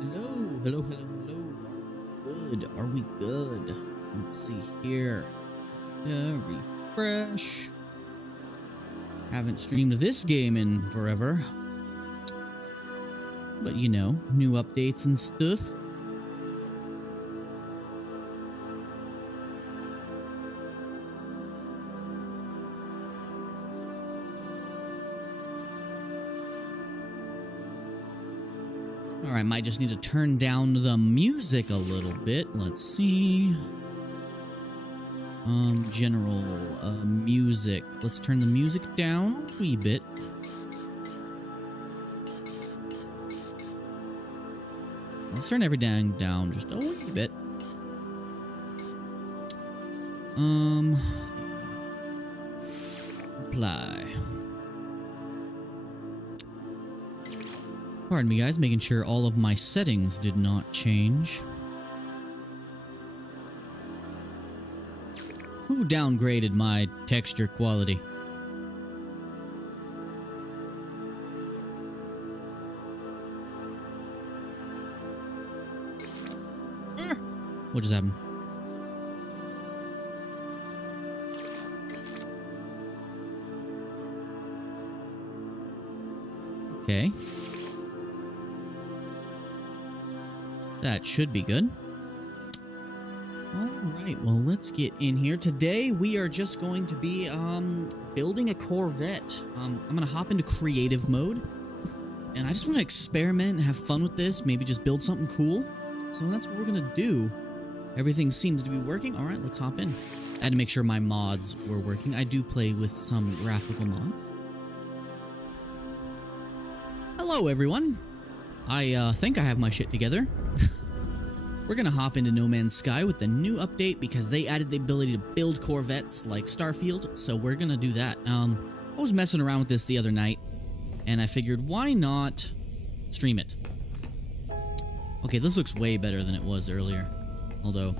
Hello, hello, hello, hello. Good. Are we good? Let's see here. Refresh. Haven't streamed this game in forever. But you know, new updates and stuff. Alright, might just need to turn down the music a little bit. Let's see. General, music. Let's turn the music down a wee bit. Let's turn everything down just a wee bit. Apply. Pardon me, guys, making sure all of my settings did not change. Who downgraded my texture quality? What just happened? Okay. That should be good. Alright, well, let's get in here. Today, we are just going to be, building a Corvette. I'm gonna hop into creative mode. And I just want to experiment and have fun with this. Maybe just build something cool. So that's what we're gonna do. Everything seems to be working. Alright, let's hop in. I had to make sure my mods were working. I do play with some graphical mods. Hello, everyone. I think I have my shit together. We're gonna hop into No Man's Sky with the new update because they added the ability to build Corvettes like Starfield, so we're gonna do that. I was messing around with this the other night, and I figured, why not stream it? Okay, this looks way better than it was earlier. Although,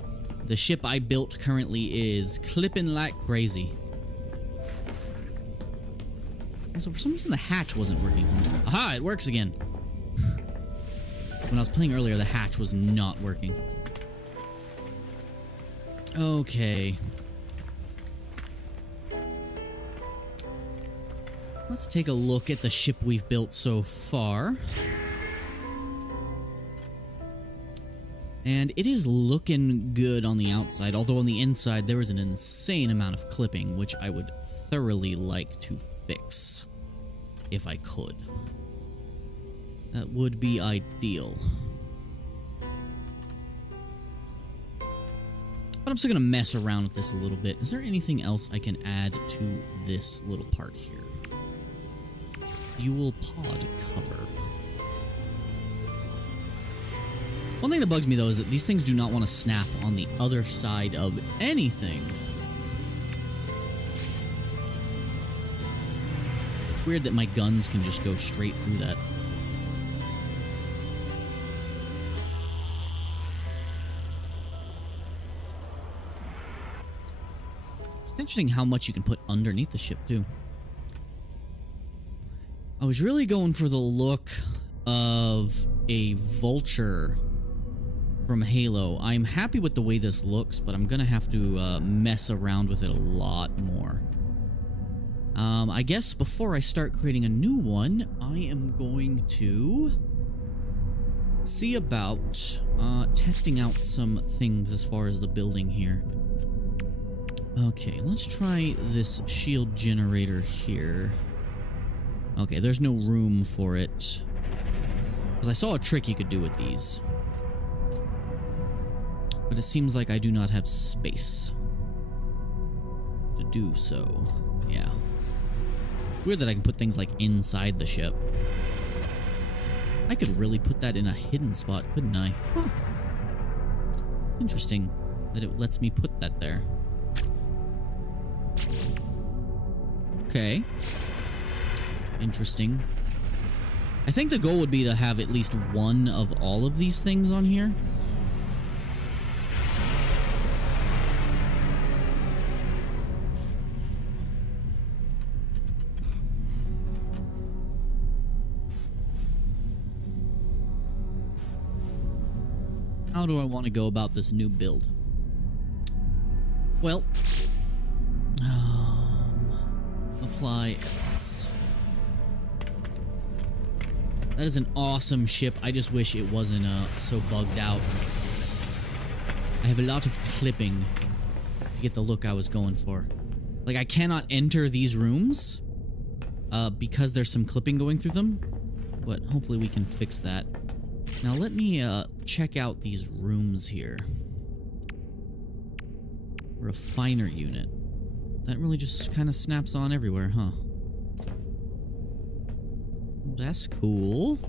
the ship I built currently is clipping like crazy. So for some reason the hatch wasn't working. Aha, it works again. When I was playing earlier, the hatch was not working. Okay. Let's take a look at the ship we've built so far. And it is looking good on the outside, although on the inside there is an insane amount of clipping, which I would thoroughly like to fix, if I could. That would be ideal. But I'm still gonna mess around with this a little bit. Is there anything else I can add to this little part here? Fuel pod cover. One thing that bugs me though is that these things do not want to snap on the other side of anything. It's weird that my guns can just go straight through that. It's interesting how much you can put underneath the ship, too. I was really going for the look of a vulture from Halo. I'm happy with the way this looks, but I'm gonna have to mess around with it a lot more. I guess before I start creating a new one, I am going to see about testing out some things as far as the building here. Okay, let's try this shield generator here. Okay, there's no room for it. Because I saw a trick you could do with these. But it seems like I do not have space to do so. Yeah. It's weird that I can put things like inside the ship. I could really put that in a hidden spot, couldn't I? Huh. Interesting that it lets me put that there. Okay. Interesting. I think the goal would be to have at least one of all of these things on here. How do I want to go about this new build? Well, apply X. That is an awesome ship. I just wish it wasn't so bugged out. I have a lot of clipping to get the look I was going for. Like, I cannot enter these rooms because there's some clipping going through them, but hopefully we can fix that. Now let me check out these rooms here. Refiner unit. That really just kind of snaps on everywhere, huh? That's cool.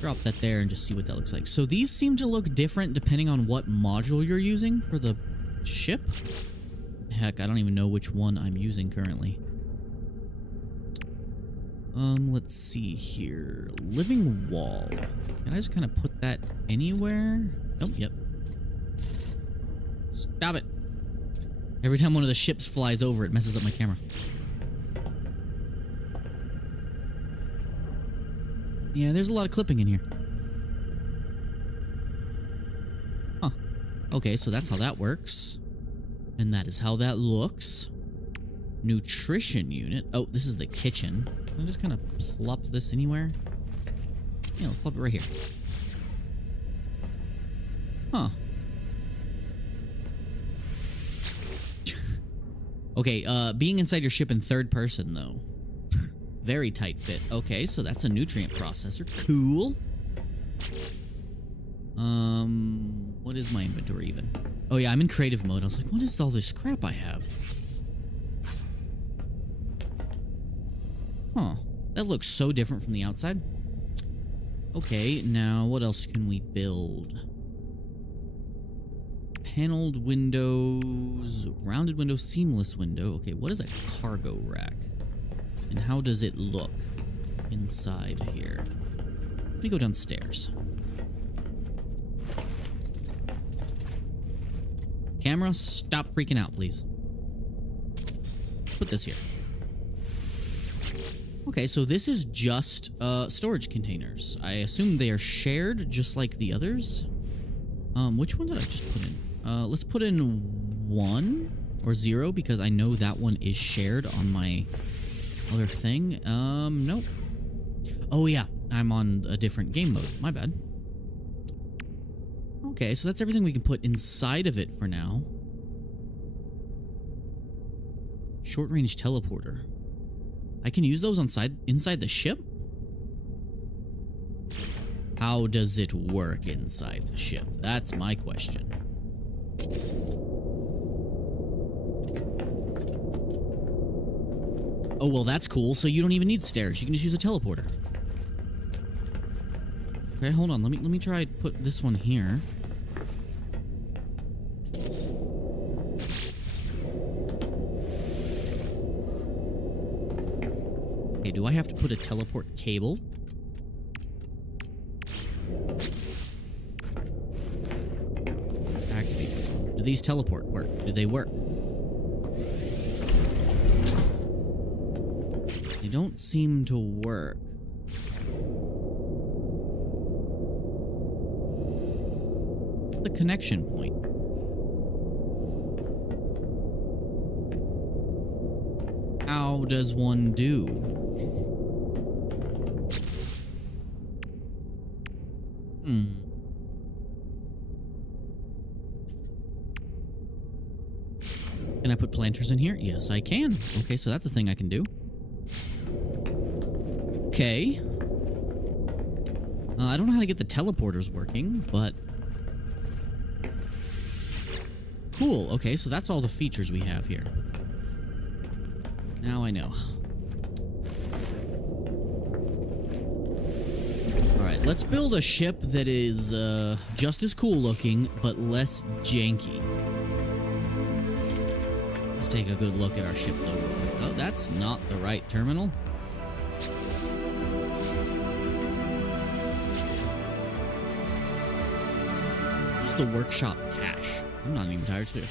Drop that there and just see what that looks like. So these seem to look different depending on what module you're using for the ship. Heck, I don't even know which one I'm using currently. Let's see here. Living wall. Can I just kind of put that anywhere? Oh, yep. Stop it. Every time one of the ships flies over, it messes up my camera. Yeah, there's a lot of clipping in here. Huh. Okay, so that's how that works. And that is how that looks. Nutrition unit. Oh, this is the kitchen. Can I just kind of plop this anywhere? Yeah, let's plop it right here. Huh. Okay, being inside your ship in third person, though. Very tight fit. Okay, so that's a nutrient processor. Cool. What is my inventory even? Oh yeah, I'm in creative mode. I was like, what is all this crap I have? Huh. That looks so different from the outside. Okay, now what else can we build? Paneled windows, rounded window, seamless window. Okay, what is a cargo rack? And how does it look inside here? Let me go downstairs. Camera, stop freaking out, please. Put this here. Okay, so this is just storage containers. I assume they are shared just like the others. Which one did I just put in? Let's put in 1 or 0 because I know that one is shared on my other thing. Nope. Oh yeah, I'm on a different game mode. My bad. Okay, so that's everything we can put inside of it for now. Short-range teleporter. I can use those inside the ship? How does it work inside the ship? That's my question. Oh, well, that's cool. So you don't even need stairs. You can just use a teleporter. Okay, hold on. Let me try to put this one here. Okay, do I have to put a teleport cable? Let's activate this one. Do these teleport work? Do they work? They don't seem to work. What's the connection point? How does one do? Can I put planters in here? Yes, I can. Okay, so that's a thing I can do. Okay. I don't know how to get the teleporters working, but... Cool. Okay, so that's all the features we have here. Now I know. Alright, let's build a ship that is just as cool looking, but less janky. Let's take a good look at our ship logo. Oh, that's not the right terminal. What's the workshop cache? I'm not even tired too.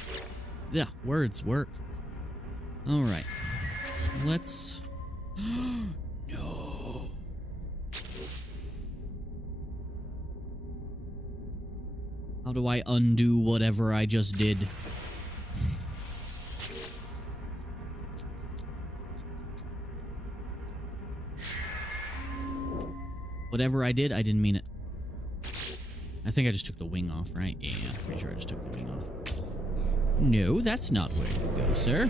Yeah, words work. Alright. Let's... No. How do I undo whatever I just did? Whatever I did, I didn't mean it. I think I just took the wing off, right? Yeah, pretty sure I just took the wing off. No, that's not where you go, sir.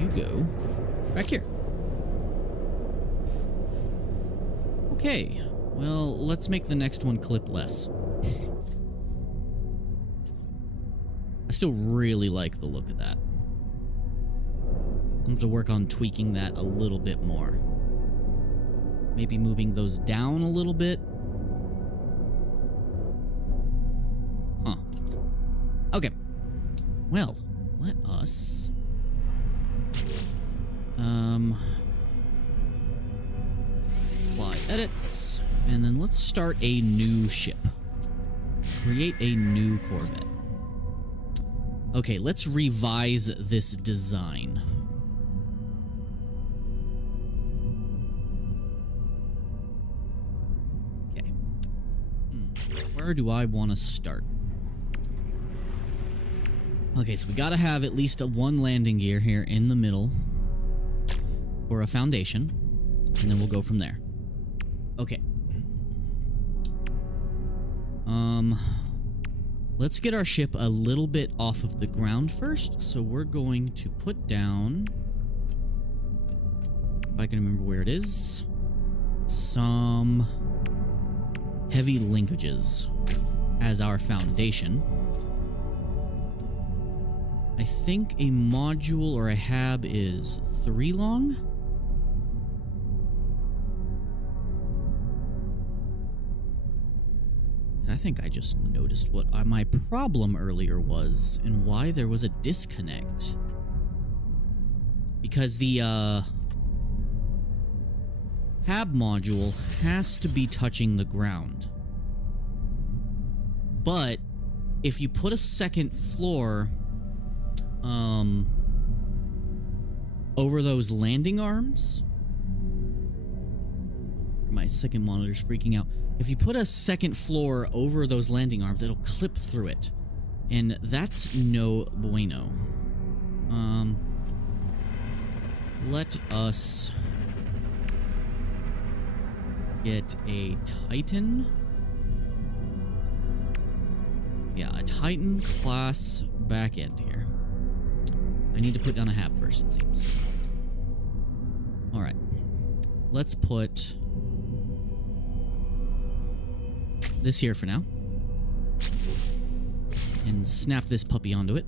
You go back here. Okay, well, let's make the next one clip less. I still really like the look of that. I'm gonna have to work on tweaking that a little bit more. Maybe moving those down a little bit. Huh. Okay. Well, let us... apply edits. And then let's start a new ship. Create a new Corvette. Okay, let's revise this design. Okay. Where do I want to start? Okay, so we gotta have at least one landing gear here in the middle for a foundation, and then we'll go from there. Okay. Let's get our ship a little bit off of the ground first. So we're going to put down, if I can remember where it is, some heavy linkages as our foundation. I think a module or a hab is 3 long. And I think I just noticed what my problem earlier was and why there was a disconnect. Because the hab module has to be touching the ground. But if you put a second floor over those landing arms, my second monitor's freaking out. If you put a second floor over those landing arms, it'll clip through it, and that's no bueno. Let us get a Titan. Yeah, a Titan class back end here. I need to put down a hab first, it seems. Alright. Let's put this here for now. And snap this puppy onto it.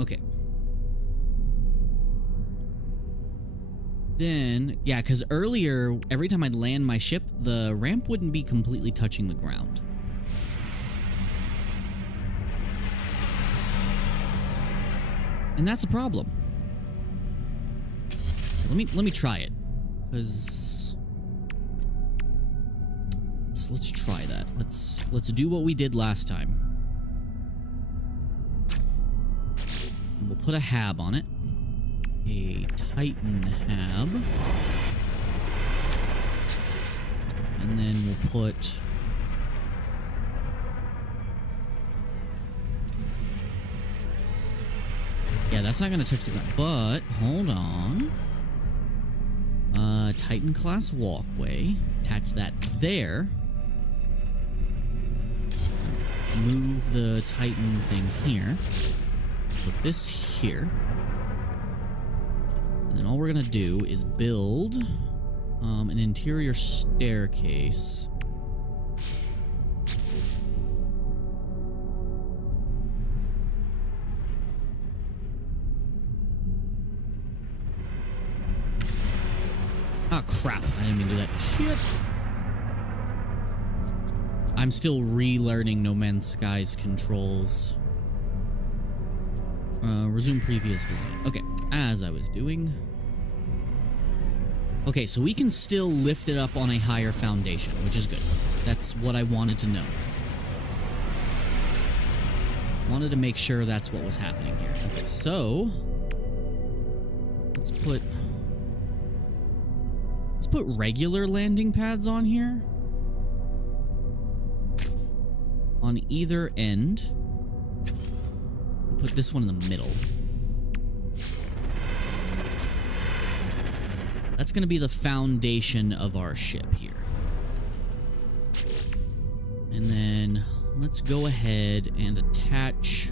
Okay. Then, yeah, because earlier, every time I'd land my ship, the ramp wouldn't be completely touching the ground. And that's a problem. Let me try it, because let's try that. Let's do what we did last time. And we'll put a hab on it. A Titan hab. And then we'll put yeah, that's not going to touch the ground. But, hold on. Titan class walkway. Attach that there. Move the Titan thing here. Put this here. And then all we're going to do is build an interior staircase. Oh, crap. I didn't mean to do that. Shit. I'm still relearning No Man's Sky's controls. Resume previous design. Okay, as I was doing. Okay, so we can still lift it up on a higher foundation, which is good. That's what I wanted to know. Wanted to make sure that's what was happening here. Okay, so let's put regular landing pads on here. on either end. Put this one in the middle. That's going to be the foundation of our ship here. And then let's go ahead and attach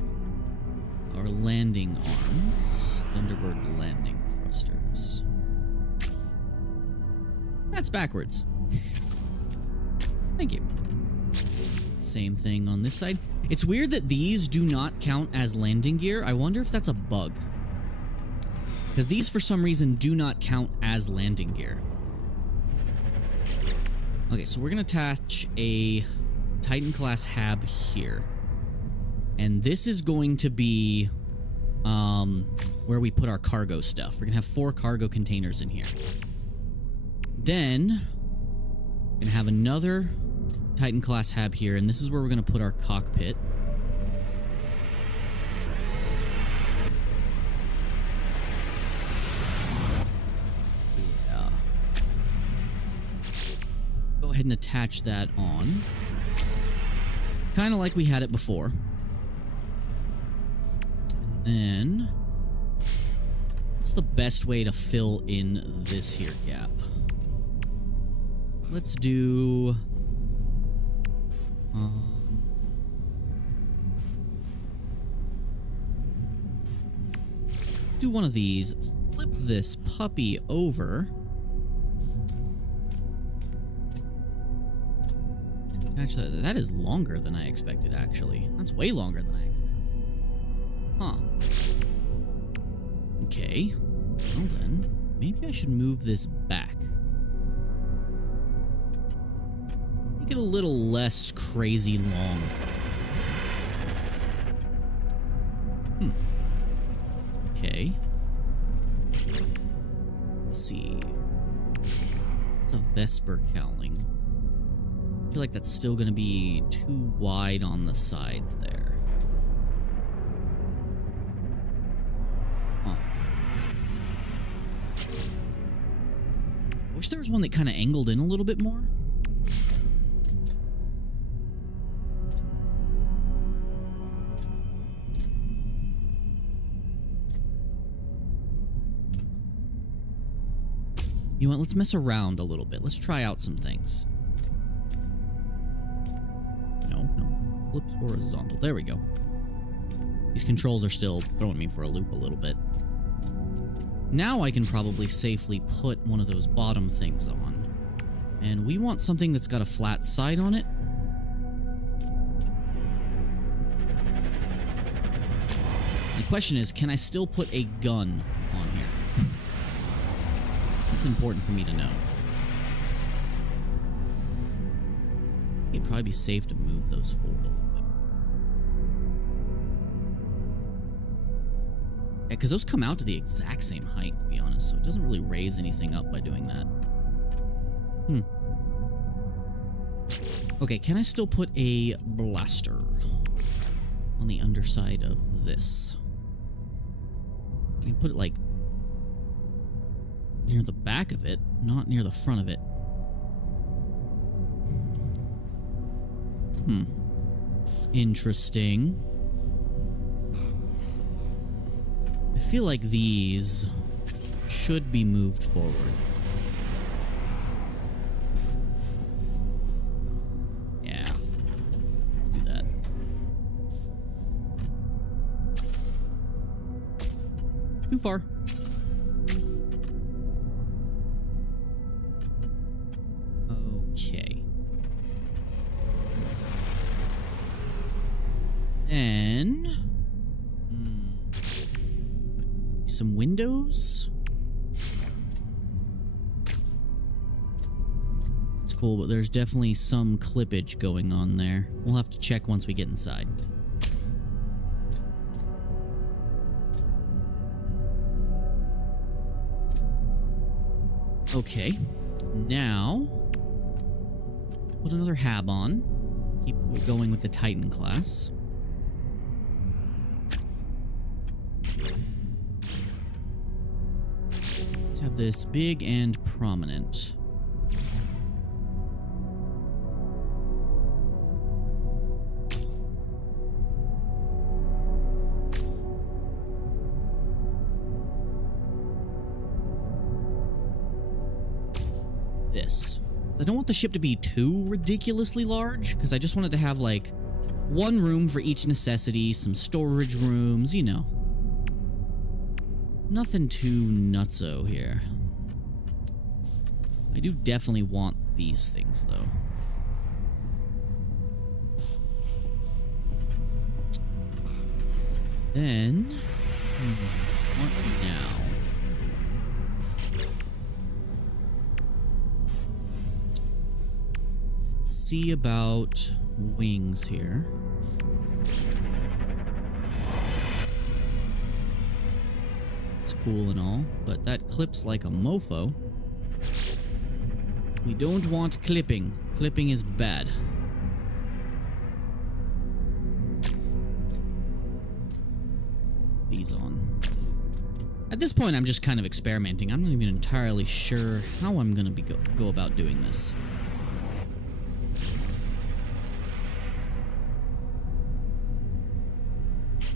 our landing arms. Thunderbird landing thrusters. That's backwards. Thank you. Same thing on this side. It's weird that these do not count as landing gear. I wonder if that's a bug. Because these, for some reason, do not count as landing gear. Okay, so we're going to attach a Titan-class hab here. And this is going to be where we put our cargo stuff. We're going to have 4 cargo containers in here. Then, we're going to have another Titan-class hab here, and this is where we're going to put our cockpit. Yeah. Go ahead and attach that on. Kind of like we had it before. And then, what's the best way to fill in this here gap? Let's do... do one of these. Flip this puppy over. Actually, that is longer than I expected, actually. That's way longer than I expected. Huh. Okay. Well then, maybe I should move this back. Make it a little less crazy long. Okay. Let's see. It's a Vesper cowling. I feel like that's still going to be too wide on the sides there. Huh. I wish there was one that kind of angled in a little bit more. You know what? Let's mess around a little bit. Let's try out some things. No. Flips horizontal. There we go. These controls are still throwing me for a loop a little bit. Now I can probably safely put one of those bottom things on. And we want something that's got a flat side on it. The question is, can I still put a gun on here? That's important for me to know. It'd probably be safe to move those forward a little bit. Yeah, because those come out to the exact same height, to be honest, so it doesn't really raise anything up by doing that. Okay, can I still put a blaster on the underside of this? I can put it, like, near the back of it, not near the front of it. Interesting. I feel like these should be moved forward. Yeah. Let's do that. Too far. Okay. Then... some windows? That's cool, but there's definitely some clippage going on there. We'll have to check once we get inside. Okay. Now... put another hab on. Keep going with the Titan class. Let's have this big and prominent. this. I don't want the ship to be too ridiculously large, because I just want it to have, like, one room for each necessity, some storage rooms, you know. Nothing too nutso here. I do definitely want these things, though. Then, what now? Let's see about wings here. It's cool and all, but that clips like a mofo. We don't want clipping. Clipping is bad. These on. At this point, I'm just kind of experimenting. I'm not even entirely sure how I'm gonna go about doing this.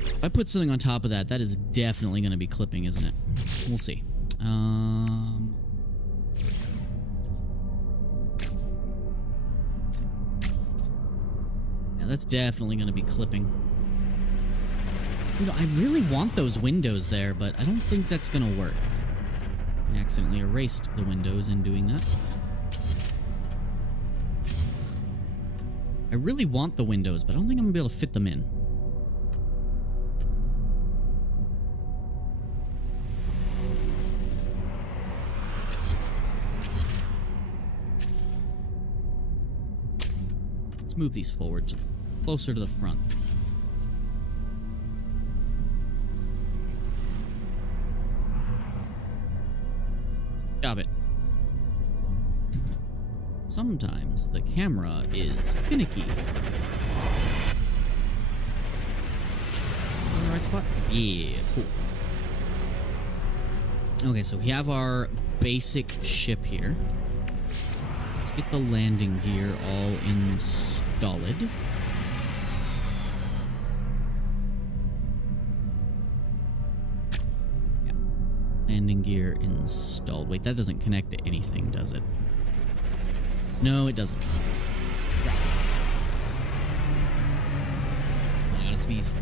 If I put something on top of that, that is definitely gonna be clipping, isn't it? We'll see. Yeah, that's definitely gonna be clipping. You know, I really want those windows there, but I don't think that's gonna work. I accidentally erased the windows in doing that. I really want the windows, but I don't think I'm gonna be able to fit them in. Let's move these forward, closer to the front. Stop it. Sometimes the camera is finicky. On the right spot? Yeah, cool. Okay, so we have our basic ship here. Let's get the landing gear all installed. Landing gear installed. Wait, that doesn't connect to anything, does it? No, it doesn't. I gotta sneeze.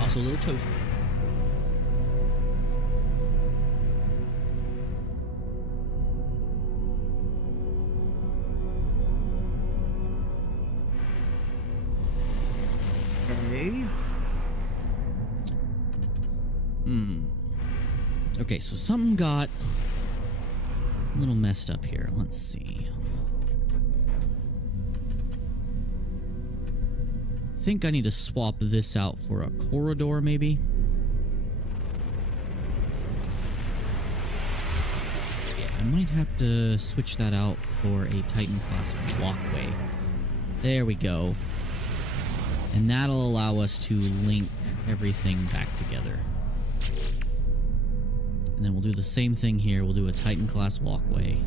Also a little toasty. Okay. Okay, so something got a little messed up here. Let's see. I think I need to swap this out for a corridor, maybe. I might have to switch that out for a Titan-class walkway. There we go. And that'll allow us to link everything back together. And then we'll do the same thing here. We'll do a Titan-class walkway.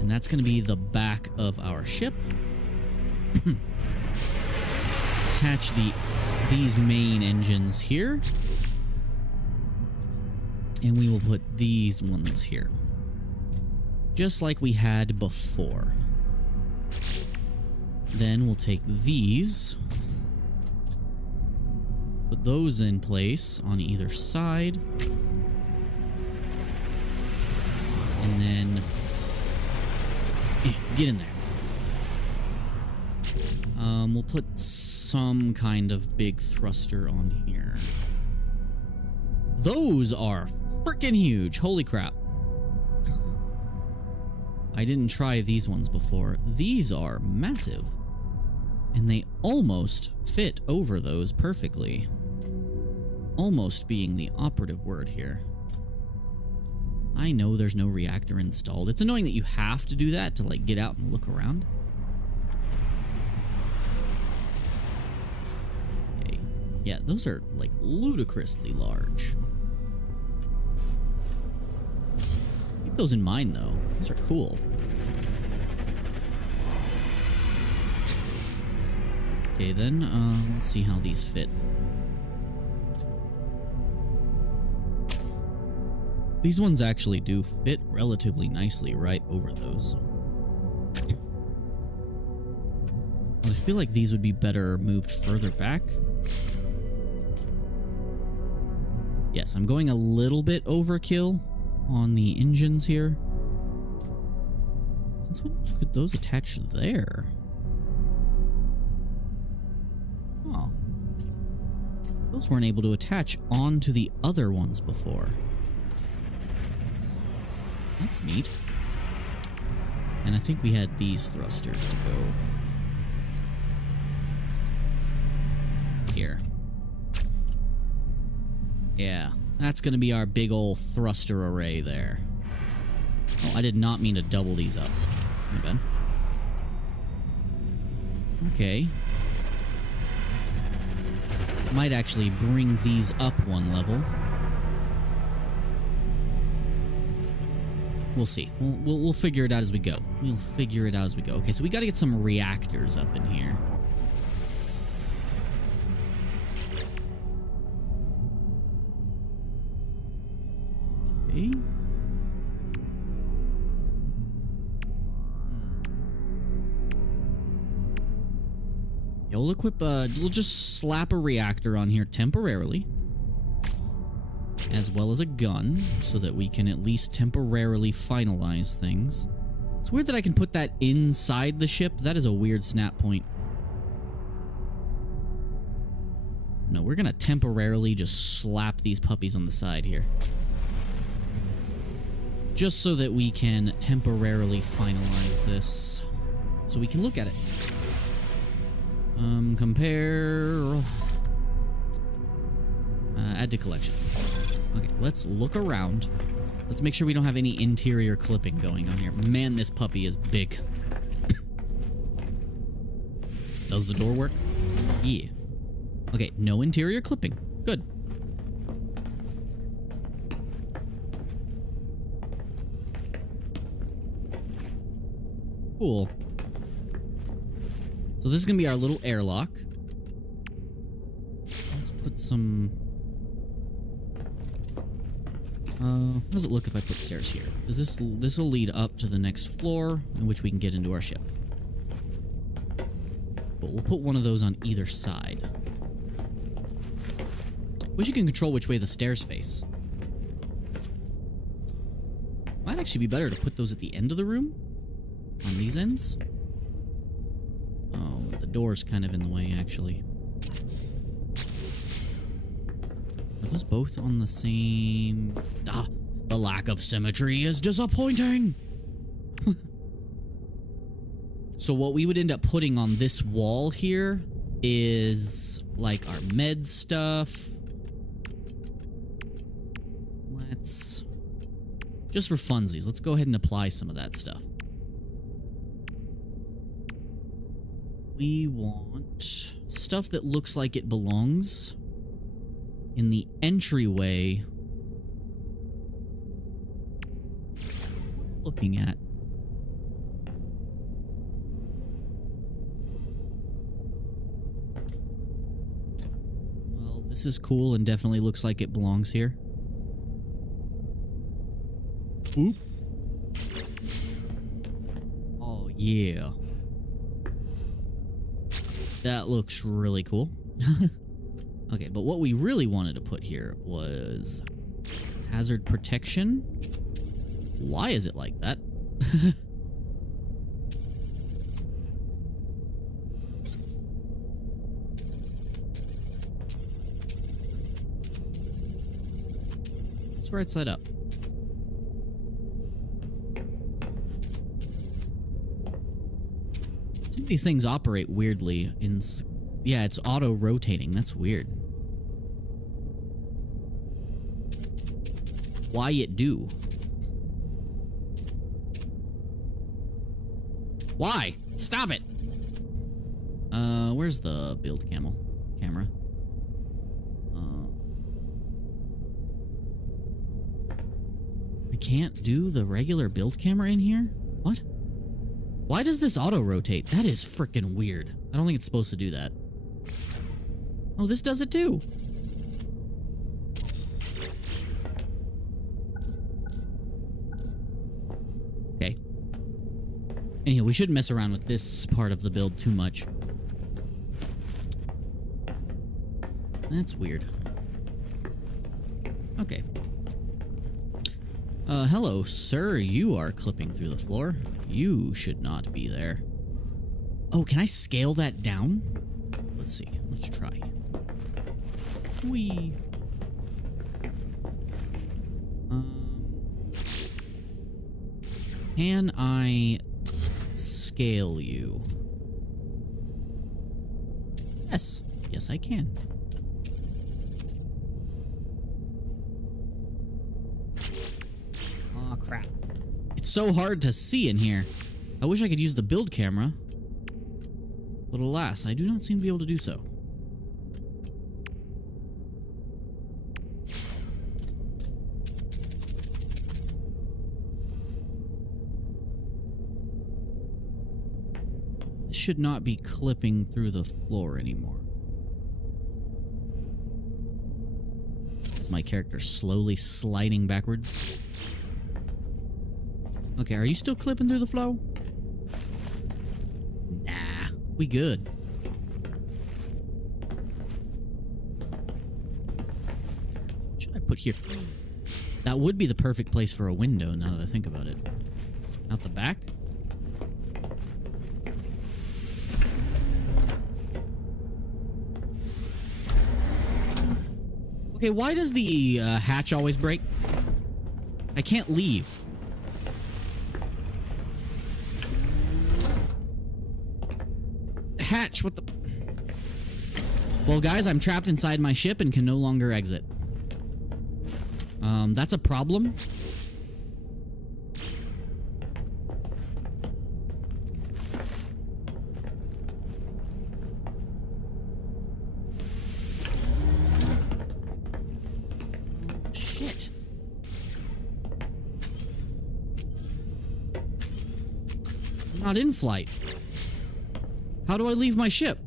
And that's going to be the back of our ship. Attach these main engines here. And we will put these ones here. Just like we had before. Then we'll take these. Put those in place on either side. And then get in there. We'll put some kind of big thruster on here. Those are freaking huge. Holy crap. I didn't try these ones before. These are massive. And they almost fit over those perfectly. Almost being the operative word here. I know there's no reactor installed. It's annoying that you have to do that to, like, get out and look around. Okay. Yeah, those are, like, ludicrously large. Keep those in mind, though. Those are cool. Okay, then, let's see how these fit. These ones actually do fit relatively nicely right over those. I feel like these would be better moved further back. Yes, I'm going a little bit overkill on the engines here. Since when could those attach there? Oh. Those weren't able to attach onto the other ones before. That's neat. And I think we had these thrusters to go here. Yeah, that's gonna be our big old thruster array there. Oh, I did not mean to double these up. My bad. Okay. Might actually bring these up one level. We'll see. We'll figure it out as we go. We'll figure it out as we go. Okay, so we got to get some reactors up in here. Okay. Yeah, we'll equip. We'll just slap a reactor on here temporarily, as well as a gun, so that we can at least temporarily finalize things. It's weird that I can put that inside the ship. That is a weird snap point. No, we're gonna temporarily just slap these puppies on the side here. Just so that we can temporarily finalize this. So we can look at it. Compare... add to collection. Okay, let's look around. Let's make sure we don't have any interior clipping going on here. Man, this puppy is big. Does the door work? Yeah. Okay, no interior clipping. Good. Cool. So this is going to be our little airlock. Let's put some... how does it look if I put stairs here? Does this will lead up to the next floor in which we can get into our ship. But we'll put one of those on either side. Wish you can control which way the stairs face. Might actually be better to put those at the end of the room. On these ends. Oh, the door's kind of in the way, actually. Are those both on the same... Ah, the lack of symmetry is disappointing! So what we would end up putting on this wall here is, like, our med stuff. Let's... Just for funsies, let's go ahead and apply some of that stuff. We want stuff that looks like it belongs in the entryway. Looking at. Well, this is cool and definitely looks like it belongs here. Oop. Oh, yeah. That looks really cool. Okay, but what we really wanted to put here was hazard protection. Why is it like that? It's right side up. Some of these things operate weirdly. Yeah, it's auto-rotating. That's weird. Why it do? Why? Stop it! Where's the build camera? I can't do the regular build camera in here? What? Why does this auto-rotate? That is freaking weird. I don't think it's supposed to do that. Oh, this does it too. Anyhow, we shouldn't mess around with this part of the build too much. That's weird. Okay. Hello, sir. You are clipping through the floor. You should not be there. Oh, can I scale that down? Let's see. Let's try. Whee. Can I scale you? Yes. Yes, I can. Aw, crap. It's so hard to see in here. I wish I could use the build camera. But alas, I do not seem to be able to do so. This should not be clipping through the floor anymore. Is my character slowly sliding backwards? Okay, are you still clipping through the floor? Nah, we good. What should I put here? That would be the perfect place for a window now that I think about it. Out the back? Okay, why does the hatch always break? I can't leave. Hatch, what the... Well, guys, I'm trapped inside my ship and can no longer exit. That's a problem. Shit. I'm not in flight. How do I leave my ship?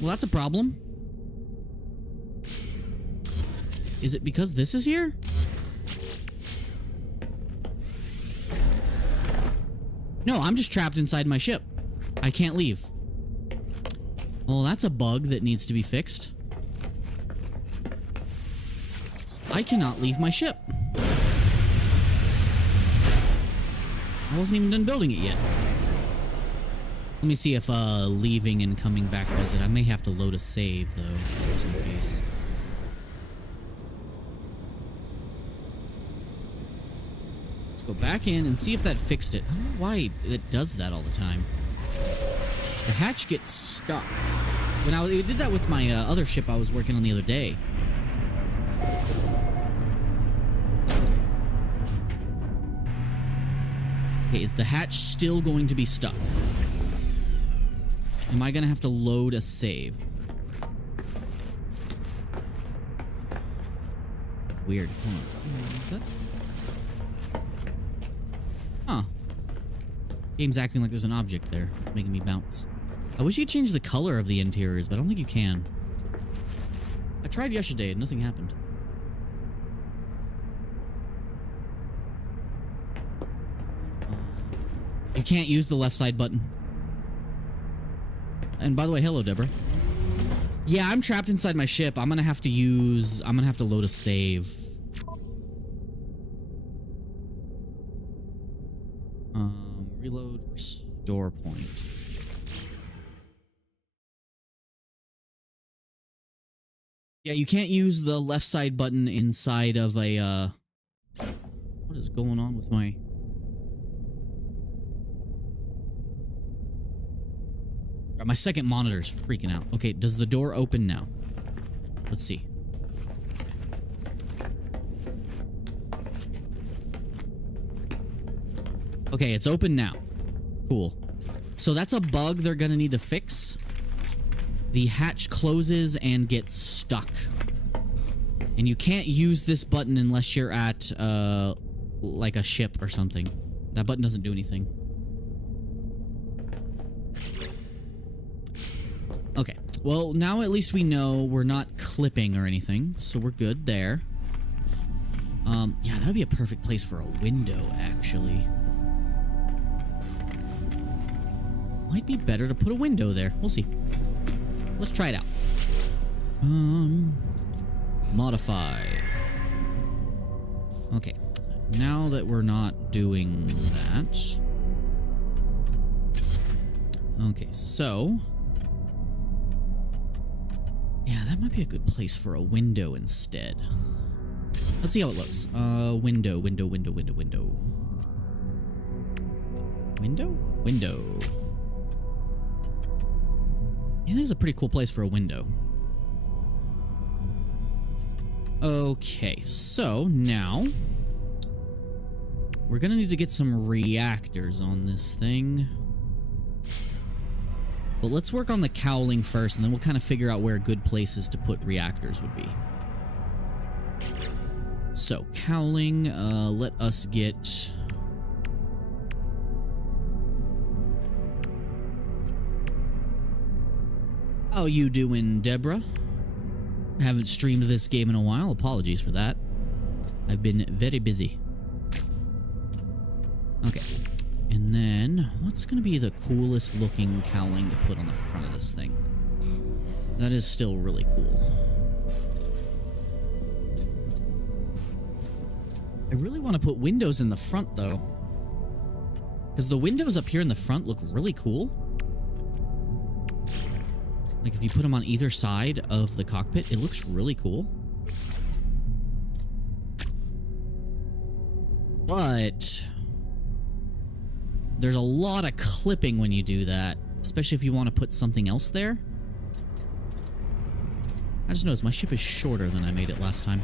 Well, that's a problem. Is it because this is here? No, I'm just trapped inside my ship. I can't leave. Well, that's a bug that needs to be fixed. I cannot leave my ship. I wasn't even done building it yet. Let me see if leaving and coming back does it. I may have to load a save, though, just in case. Let's go back in and see if that fixed it. I don't know why it does that all the time. The hatch gets stuck. It did that with my other ship I was working on the other day. Okay, is the hatch still going to be stuck? Am I gonna have to load a save? Weird. Hold on. Is that? Huh. Game's acting like there's an object there. It's making me bounce. I wish you could change the color of the interiors, but I don't think you can. I tried yesterday and nothing happened. You can't use the left side button. And by the way, hello, Deborah. Yeah, I'm trapped inside my ship. I'm gonna have to load a save. Reload, restore point. Yeah, you can't use the left side button inside of a, what is going on with my... My second monitor's freaking out. Okay, does the door open now? Let's see. Okay, it's open now. Cool. So that's a bug they're gonna need to fix. The hatch closes and gets stuck. And you can't use this button unless you're at, like a ship or something. That button doesn't do anything. Okay, well, now at least we know we're not clipping or anything, so we're good there. Yeah, that would be a perfect place for a window, actually. Might be better to put a window there. We'll see. Let's try it out. Modify. Okay. Now that we're not doing that. Okay, so. Yeah, that might be a good place for a window instead. Let's see how it looks. Window. Window? Yeah, this is a pretty cool place for a window. Okay, so now we're gonna need to get some reactors on this thing. But let's work on the cowling first, and then we'll kind of figure out where good places to put reactors would be. So, cowling, let us get... How you doing, Deborah? Haven't streamed this game in a while. Apologies for that. I've been very busy. Okay. And then, what's going to be the coolest looking cowling to put on the front of this thing? That is still really cool. I really want to put windows in the front, though. Because the windows up here in the front look really cool. Like, if you put them on either side of the cockpit, it looks really cool. But there's a lot of clipping when you do that, especially if you want to put something else there. I just noticed my ship is shorter than I made it last time.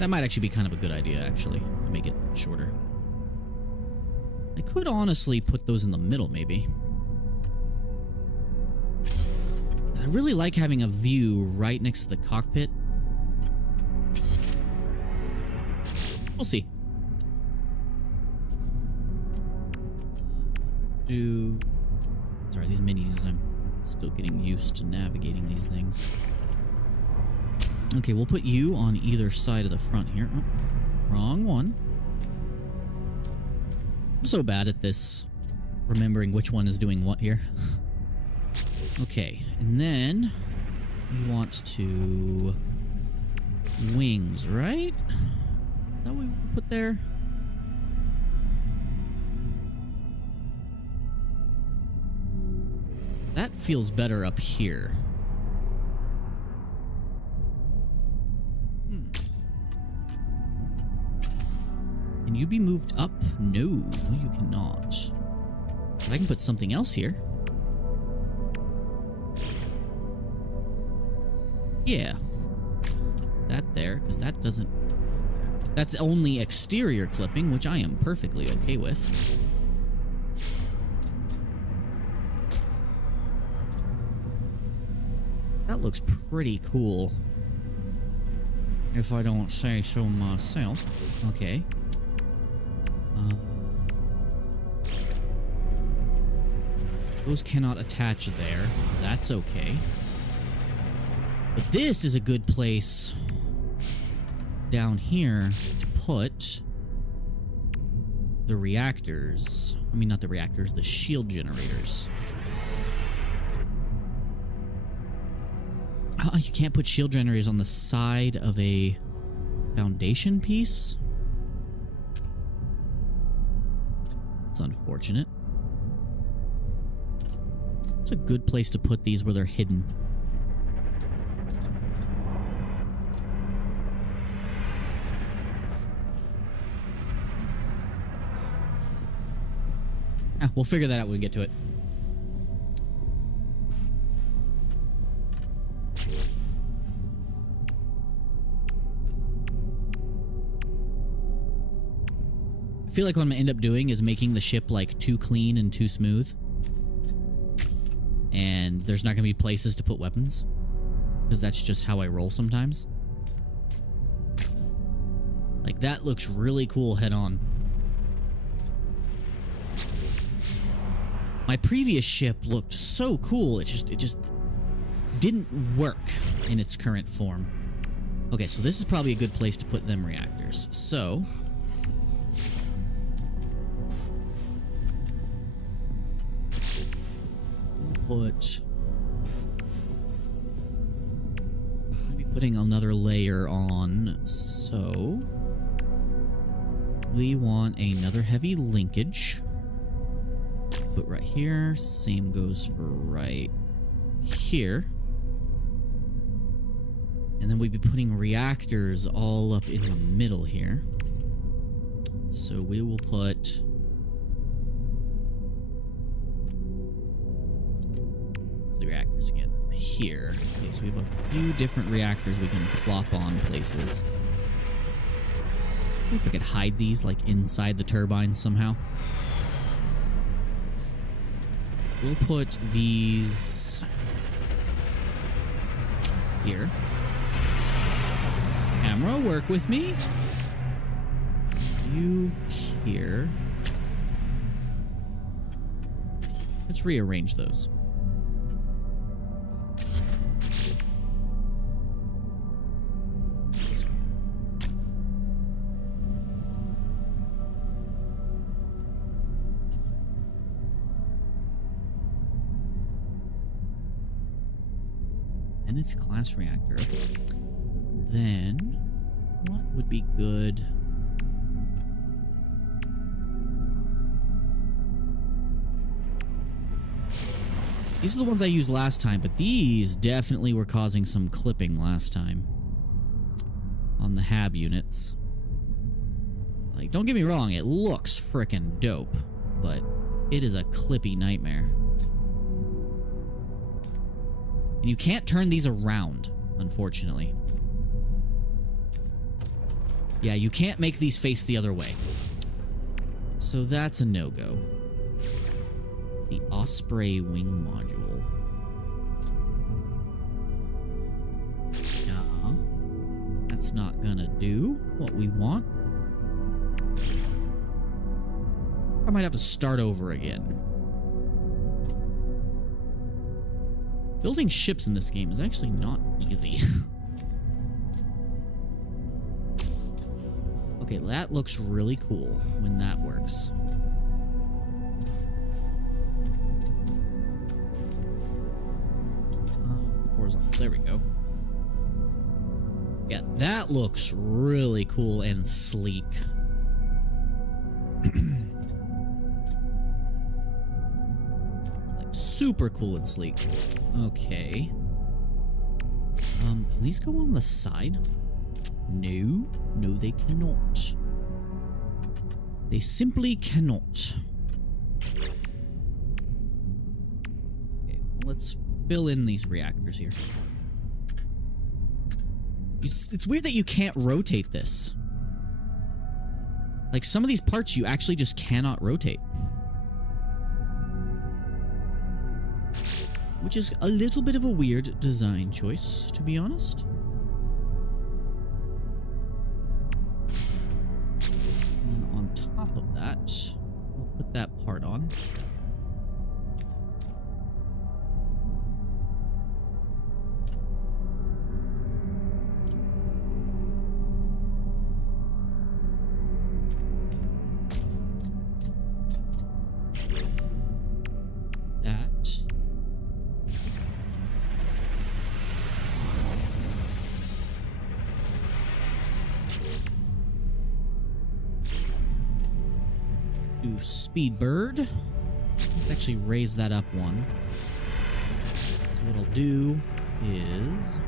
That might actually be kind of a good idea, actually, to make it shorter. I could honestly put those in the middle, maybe. I really like having a view right next to the cockpit. We'll see. Sorry, these menus, I'm still getting used to navigating these things. Okay, we'll put you on either side of the front here. Oh, wrong one. I'm so bad at this, remembering which one is doing what here. Okay, and then we want to wings, right? Is that what we put there? That feels better up here. Can you be moved up? No, you cannot. But I can put something else here. Yeah. That there, because that doesn't... That's only exterior clipping, which I am perfectly okay with. That looks pretty cool. If I don't say so myself. Okay. Those cannot attach there. That's okay. But this is a good place down here to put the reactors. I mean, not the reactors, the shield generators. Oh, you can't put shield generators on the side of a foundation piece? That's unfortunate. It's a good place to put these where they're hidden. We'll figure that out when we get to it. I feel like what I'm gonna end up doing is making the ship like too clean and too smooth. And there's not gonna be places to put weapons. Because that's just how I roll sometimes. Like, that looks really cool head on. My previous ship looked so cool, it just didn't work in its current form. Okay, so this is probably a good place to put them reactors. So... put... I'm going to be putting another layer on, so... we want another heavy linkage. Put right here. Same goes for right here. And then we'd be putting reactors all up in the middle here. So we will put... the reactors again. Here. Okay, so we have a few different reactors we can plop on places. If I could hide these, like, inside the turbine somehow. We'll put these... here. Camera, work with me. You here. Let's rearrange those. And it's class reactor. Okay. Then, what would be good? These are the ones I used last time, but these definitely were causing some clipping last time on the hab units. Like, don't get me wrong, it looks frickin' dope, but it is a clippy nightmare. And you can't turn these around, unfortunately. Yeah, you can't make these face the other way. So that's a no-go. It's the Osprey wing module. Yeah. That's not gonna do what we want. I might have to start over again. Building ships in this game is actually not easy. Okay, that looks really cool when that works. Horizontal. There we go. Yeah, that looks really cool and sleek. Super cool and sleek. Okay. Can these go on the side? No. No, they cannot. They simply cannot. Okay, well, let's fill in these reactors here. It's weird that you can't rotate this. Like, some of these parts you actually just cannot rotate. Which is a little bit of a weird design choice, to be honest. And then on top of that, we'll put that part on. Speed bird. Let's actually raise that up one. So what I'll do is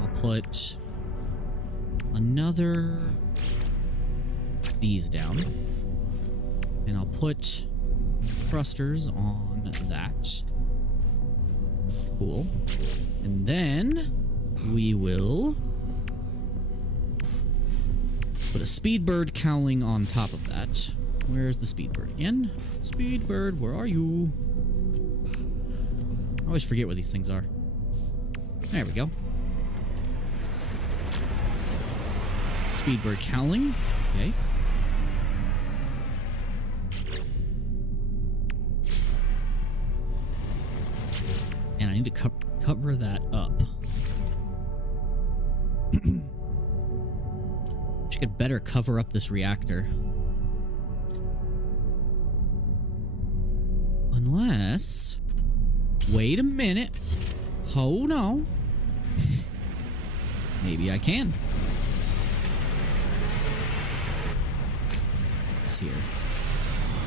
I'll put another these down, and I'll put thrusters on that. Cool. And then we will put a speed bird cowling on top of that. Where's the speed bird again? Speed bird, where are you? I always forget where these things are. There we go. Speed bird cowling. Okay. And I need to cover that up. She could better cover up this reactor. Unless Wait a minute. Hold on. Maybe I can. This here.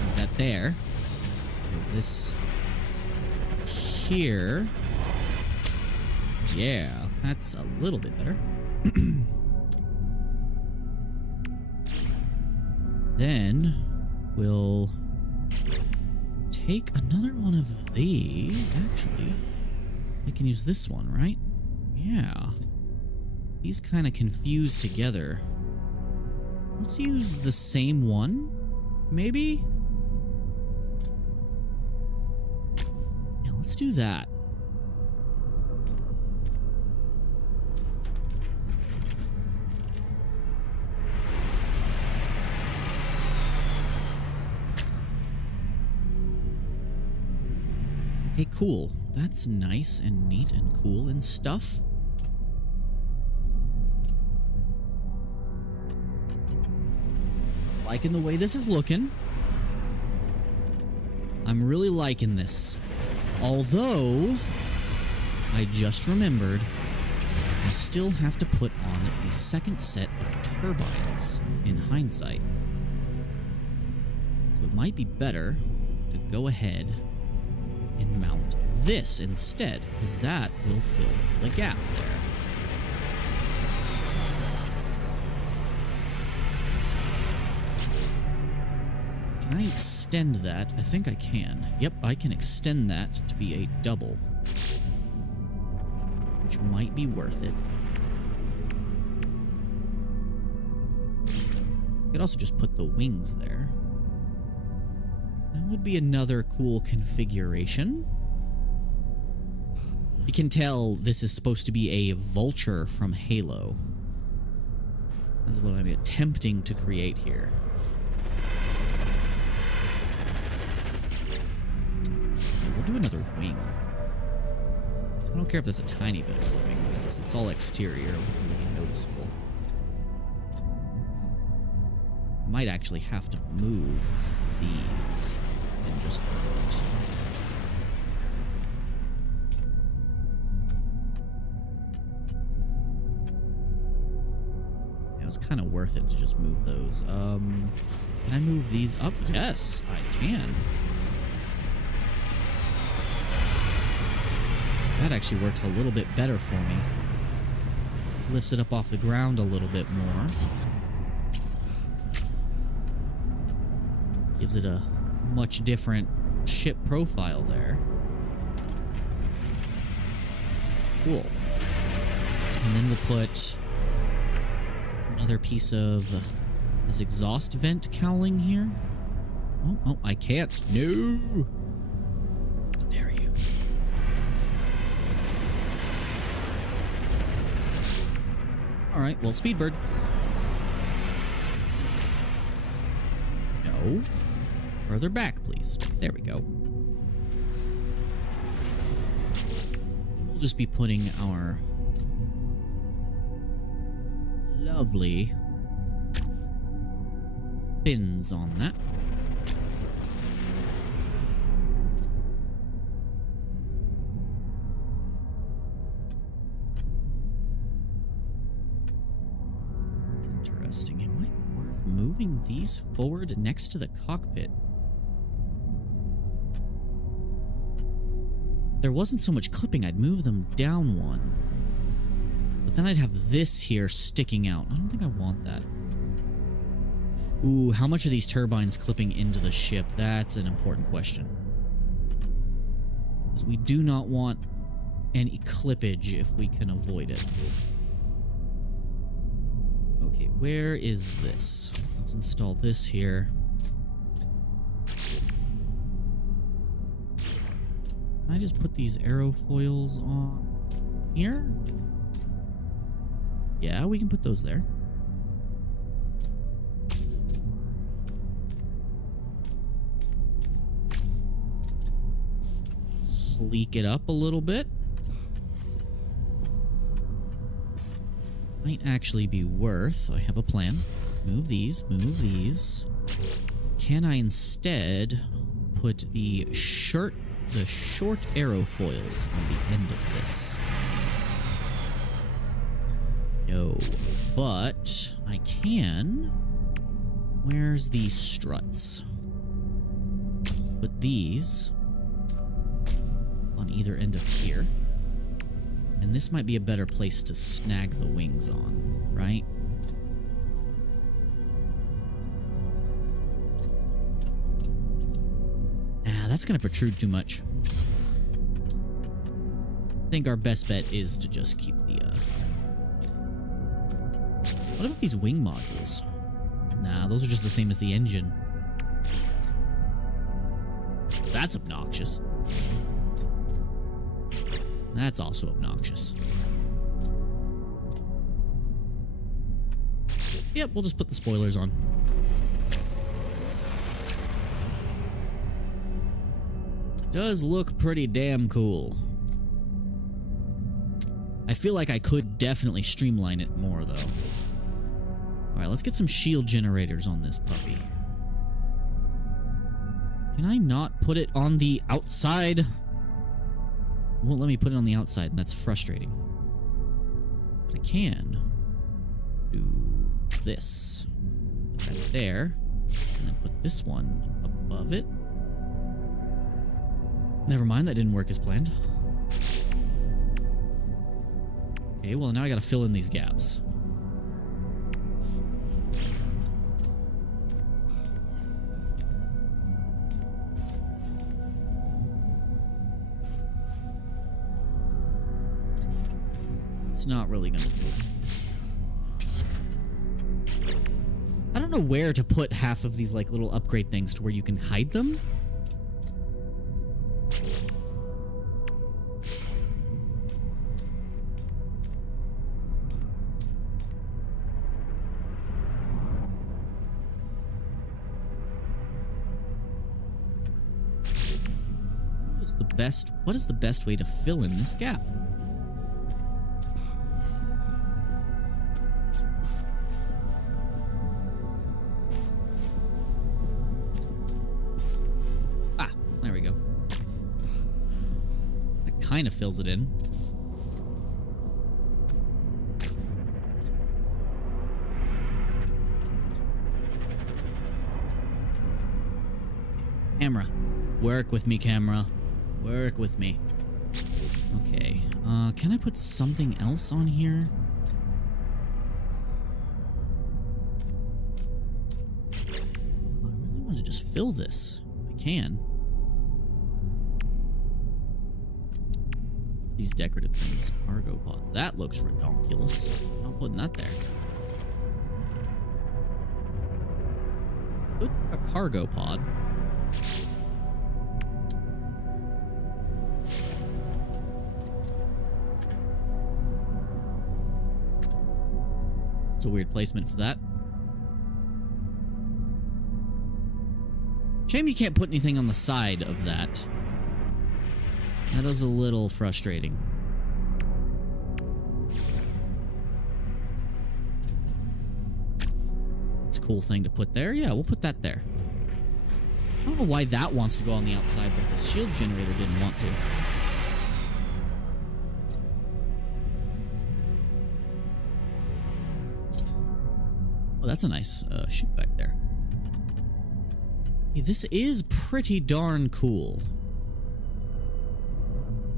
Put that there. Put this here. Yeah, that's a little bit better. Then we'll take another one of these. Actually, I can use this one, right? Yeah. These kind of confused together. Let's use the same one, maybe? Yeah, let's do that. Okay, cool. That's nice and neat and cool and stuff. Liking the way this is looking. I'm really liking this. Although, I just remembered, I still have to put on the second set of turbines in hindsight. So it might be better to go ahead and mount this instead, because that will fill the gap there. Can I extend that? I think I can. Yep, I can extend that to be a double, which might be worth it. I could also just put the wings there. That would be another cool configuration. You can tell this is supposed to be a vulture from Halo. That's what I'm attempting to create here. We'll do another wing. I don't care if there's a tiny bit of clipping. It's all exterior. It won't really be noticeable. I might actually have to move these in just a moment. It was kind of worth it to just move those. Can I move these up? Yes, I can. That actually works a little bit better for me. Lifts it up off the ground a little bit more. Gives it a much different ship profile there. Cool. And then we'll put another piece of this exhaust vent cowling here. Oh, I can't. No! How dare you? Alright, well, Speedbird. No. Further back, please. There we go. We'll just be putting our lovely fins on that. Interesting. It might be worth moving these forward next to the cockpit. If there wasn't so much clipping, I'd move them down one. But then I'd have this here sticking out. I don't think I want that. Ooh, how much are these turbines clipping into the ship? That's an important question. Because we do not want any clippage if we can avoid it. Okay, where is this? Let's install this here. Can I just put these aerofoils on here? Yeah, we can put those there. Sleek it up a little bit. Might actually be worth. I have a plan. Move these, move these. Can I instead put the shirt the short aerofoils on the end of this? No, but I can. Where's the struts? Put these on either end of here. And this might be a better place to snag the wings on, right? Ah, that's gonna protrude too much. I think our best bet is to just keep the, What about these wing modules? Nah, those are just the same as the engine. That's obnoxious. That's also obnoxious. Yep, we'll just put the spoilers on. Does look pretty damn cool. I feel like I could definitely streamline it more, though. Alright, let's get some shield generators on this puppy. Can I not put it on the outside? It won't let me put it on the outside, and that's frustrating. But I can do this. Put that there, and then put this one above it. Never mind, that didn't work as planned. Okay, well now I gotta fill in these gaps. It's not really gonna do it. I don't know where to put half of these like little upgrade things to where you can hide them. What is the best way to fill in this gap? Ah, there we go. That kind of fills it in. Camera. Work with me, camera. Work with me. Okay. Can I put something else on here? I really want to just fill this. I can. These decorative things. Cargo pods. That looks redonkulous. I'm not putting that there. Put a cargo pod. It's a weird placement for that. Shame you can't put anything on the side of that. That is a little frustrating. It's a cool thing to put there. Yeah, we'll put that there. I don't know why that wants to go on the outside, but the shield generator didn't want to. Oh, that's a nice ship back there. Okay, this is pretty darn cool.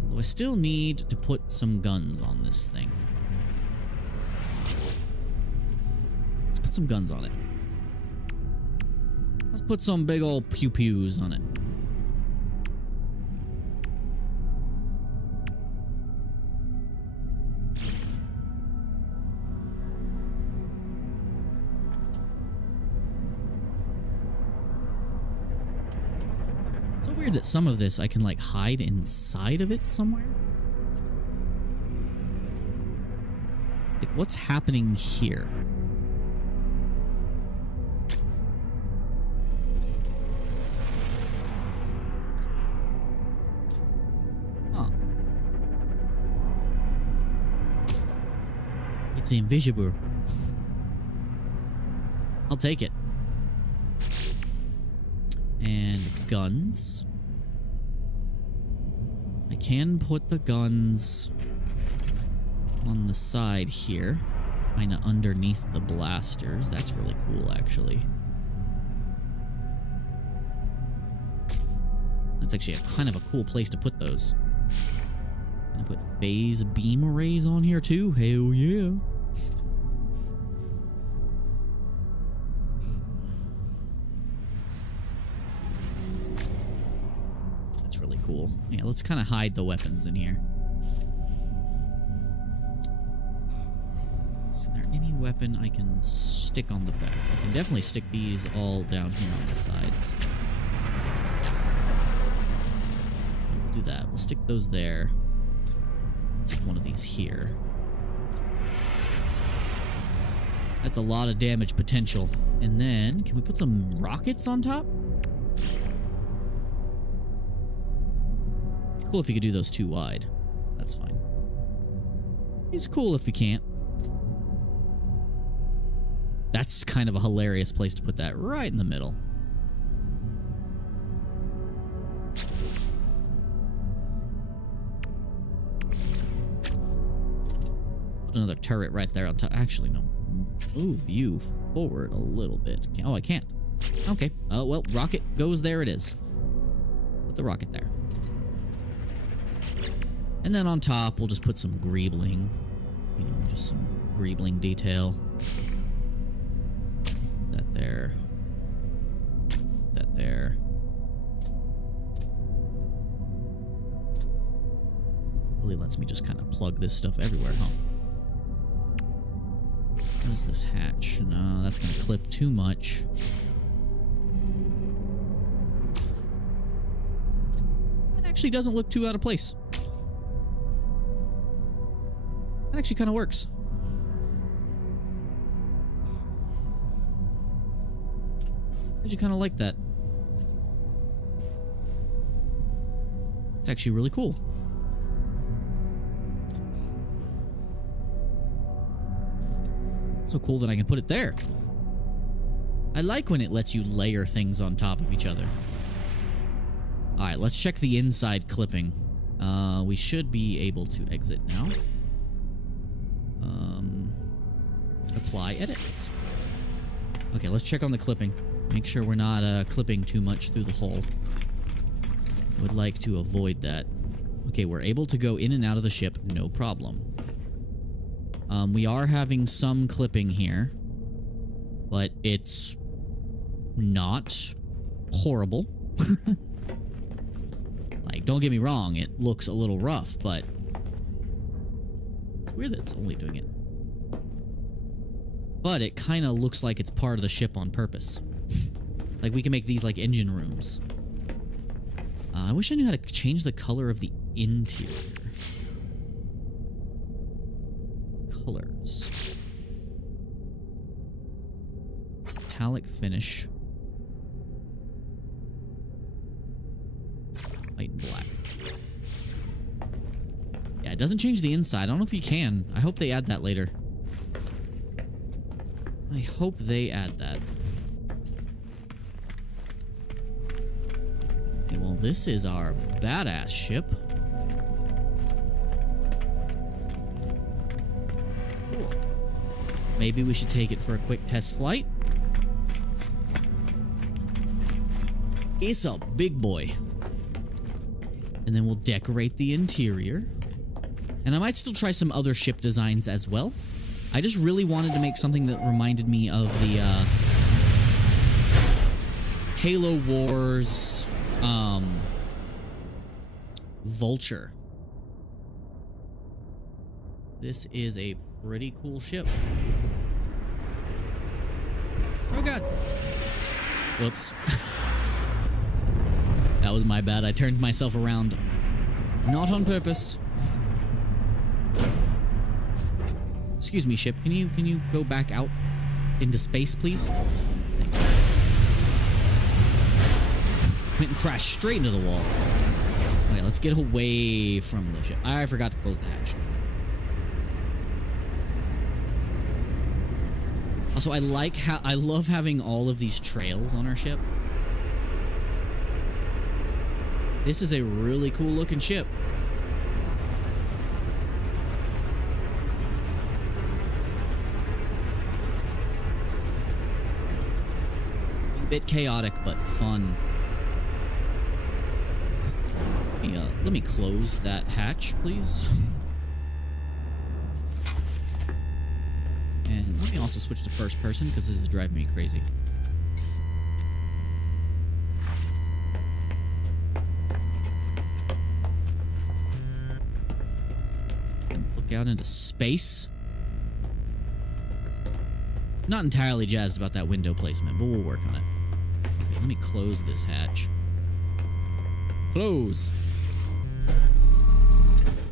Although I still need to put some guns on this thing. Let's put some guns on it. Let's put some big old pew-pews on it. Weird that some of this I can like hide inside of it somewhere. Like, what's happening here? Huh. It's invisible. I'll take it. And guns. I can put the guns on the side here, kind of underneath the blasters. That's really cool, actually. That's actually a kind of a cool place to put those. Gonna put phase beam arrays on here too. Hell yeah. That's really cool. Yeah, let's kind of hide the weapons in here. Is there any weapon I can stick on the back? I can definitely stick these all down here on the sides. We'll do that. We'll stick those there. Stick one of these here. That's a lot of damage potential. And then, can we put some rockets on top? Cool if you could do those too wide. That's fine. It's cool if you can't. That's kind of a hilarious place to put that, right in the middle. Put another turret right there on top. Actually, no. Move you forward a little bit. Oh, I can't. Okay. Oh, well, rocket goes there it is. Put the rocket there. And then on top, we'll just put some greebling. You know, just some greebling detail. That there. That there. Really lets me just kind of plug this stuff everywhere, huh? What is this hatch? No, that's going to clip too much. That actually doesn't look too out of place. That actually kind of works. I actually kind of like that. It's actually really cool. So cool that I can put it there. I like when it lets you layer things on top of each other. Alright, let's check the inside clipping. We should be able to exit now. Apply edits. Okay, let's check on the clipping. Make sure we're not clipping too much through the hole. Would like to avoid that. Okay, we're able to go in and out of the ship, no problem. We are having some clipping here, but it's not horrible. Like, don't get me wrong, it looks a little rough, but it's weird that it's only doing it. But it kind of looks like it's part of the ship on purpose. Like, we can make these like engine rooms. I wish I knew how to change the color of the interior. Colors. Metallic finish. White and black. Yeah, it doesn't change the inside. I don't know if you can. I hope they add that later. I hope they add that. Okay, well, this is our badass ship. Cool. Maybe we should take it for a quick test flight. It's a big boy. And then we'll decorate the interior. And I might still try some other ship designs as well. I just really wanted to make something that reminded me of the Halo Wars Vulture. This is a pretty cool ship. Oh god. Whoops. That was my bad. I turned myself around. Not on purpose. Excuse me, ship. Can you go back out into space, please? Thank you. Went and crashed straight into the wall. Okay, let's get away from the ship. I forgot to close the hatch. Also, I love having all of these trails on our ship. This is a really cool looking ship. A bit chaotic, but fun. Let me close that hatch, please. And let me also switch to first person, because this is driving me crazy. And look out into space. Not entirely jazzed about that window placement, but we'll work on it. Okay, let me close this hatch. Close.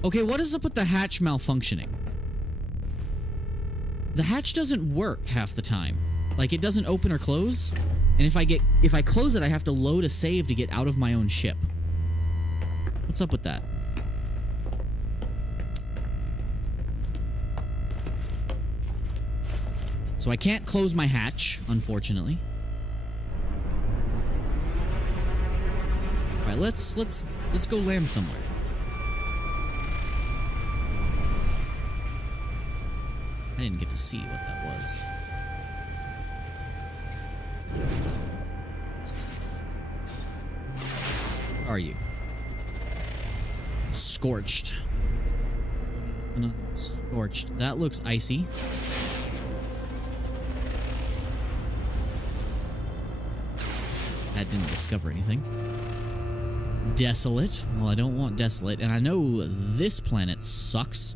Okay, what is up with the hatch malfunctioning? The hatch doesn't work half the time. Like, it doesn't open or close. And if I close it, I have to load a save to get out of my own ship. What's up with that? So I can't close my hatch, unfortunately. All right, let's go land somewhere. I didn't get to see what that was. Where are you? Scorched. Nothing scorched. That looks icy. That didn't discover anything. Desolate. Well, I don't want desolate, and I know this planet sucks.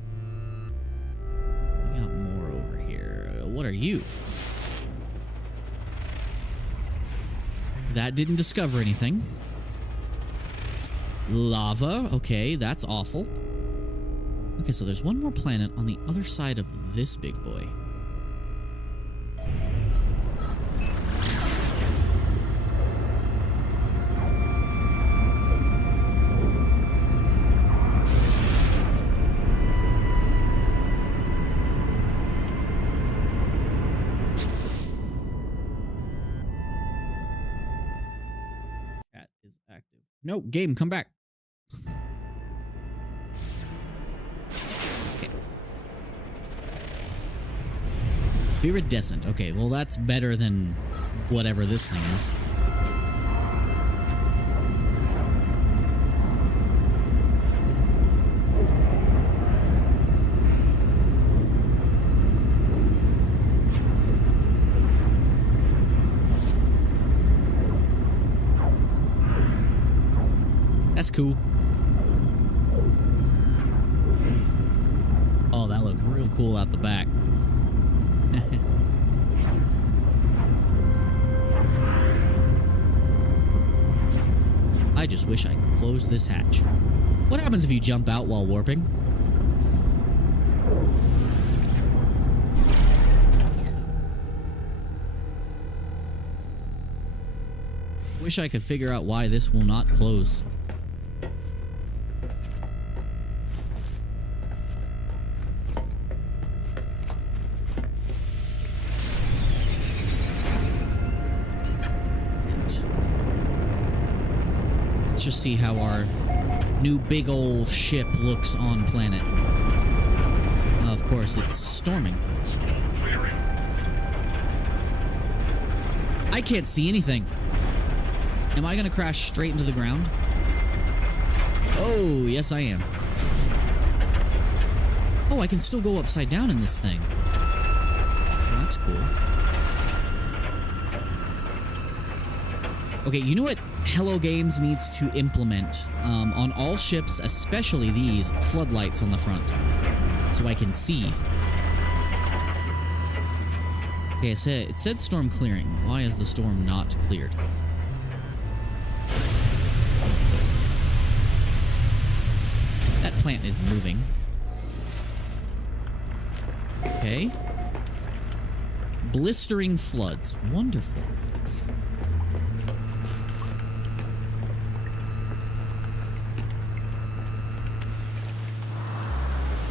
We got more over here. What are you? That didn't discover anything. Lava. Okay, that's awful. Okay, so there's one more planet on the other side of this big boy. Active. No, game, come back. Okay. Iridescent. Okay, well that's better than whatever this thing is. That's cool. Oh, that looks real cool out the back. I just wish I could close this hatch. What happens if you jump out while warping? Wish I could figure out why this will not close. Let's just see how our new big ol' ship looks on planet. Of course, it's storming. I can't see anything. Am I gonna crash straight into the ground? Oh, yes I am. Oh, I can still go upside down in this thing. Oh, that's cool. Okay, you know what Hello Games needs to implement on all ships, especially these, floodlights on the front, so I can see. Okay, it said storm clearing. Why is the storm not cleared? That plant is moving. Okay. Blistering floods. Wonderful.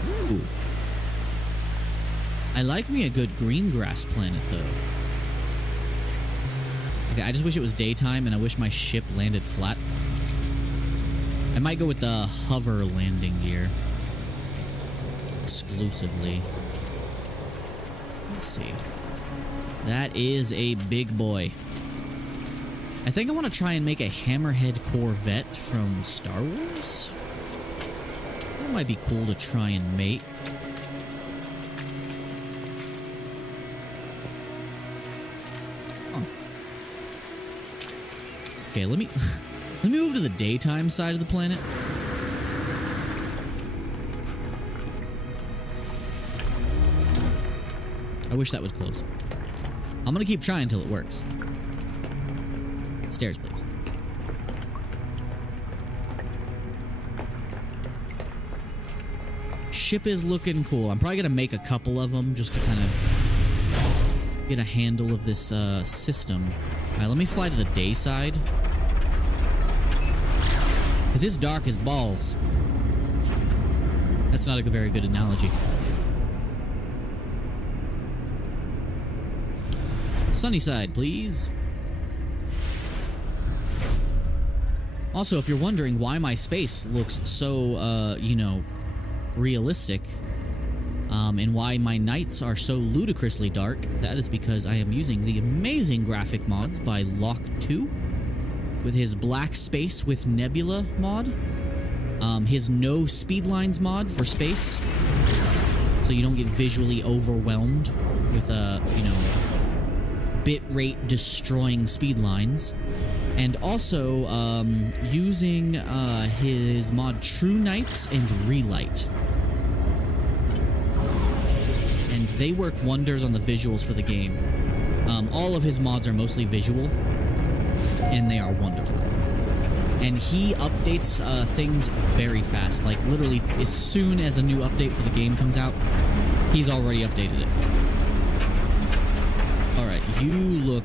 Ooh. I like me a good green grass planet, though. Okay, I just wish it was daytime, and I wish my ship landed flat. I might go with the hover landing gear. Exclusively. Let's see. That is a big boy. I think I want to try and make a hammerhead Corvette from Star Wars. That might be cool to try and make. Huh. Okay, let me move to the daytime side of the planet. I wish that was close. I'm gonna keep trying until it works. Stairs, please. Ship is looking cool. I'm probably gonna make a couple of them just to kind of get a handle of this system. All right, let me fly to the day side. Because it's dark as balls. That's not a very good analogy. Sunny side, please. Also, if you're wondering why my space looks so, you know, realistic, and why my nights are so ludicrously dark, that is because I am using the amazing graphic mods by Lock2 with his Black Space with Nebula mod, his No Speedlines mod for space, so you don't get visually overwhelmed with, you know, bit rate destroying speed lines, and also using his mod True Nights and Relight, and they work wonders on the visuals for the game. All of his mods are mostly visual, and they are wonderful. And he updates things very fast, like literally as soon as a new update for the game comes out, he's already updated it. Alright, you look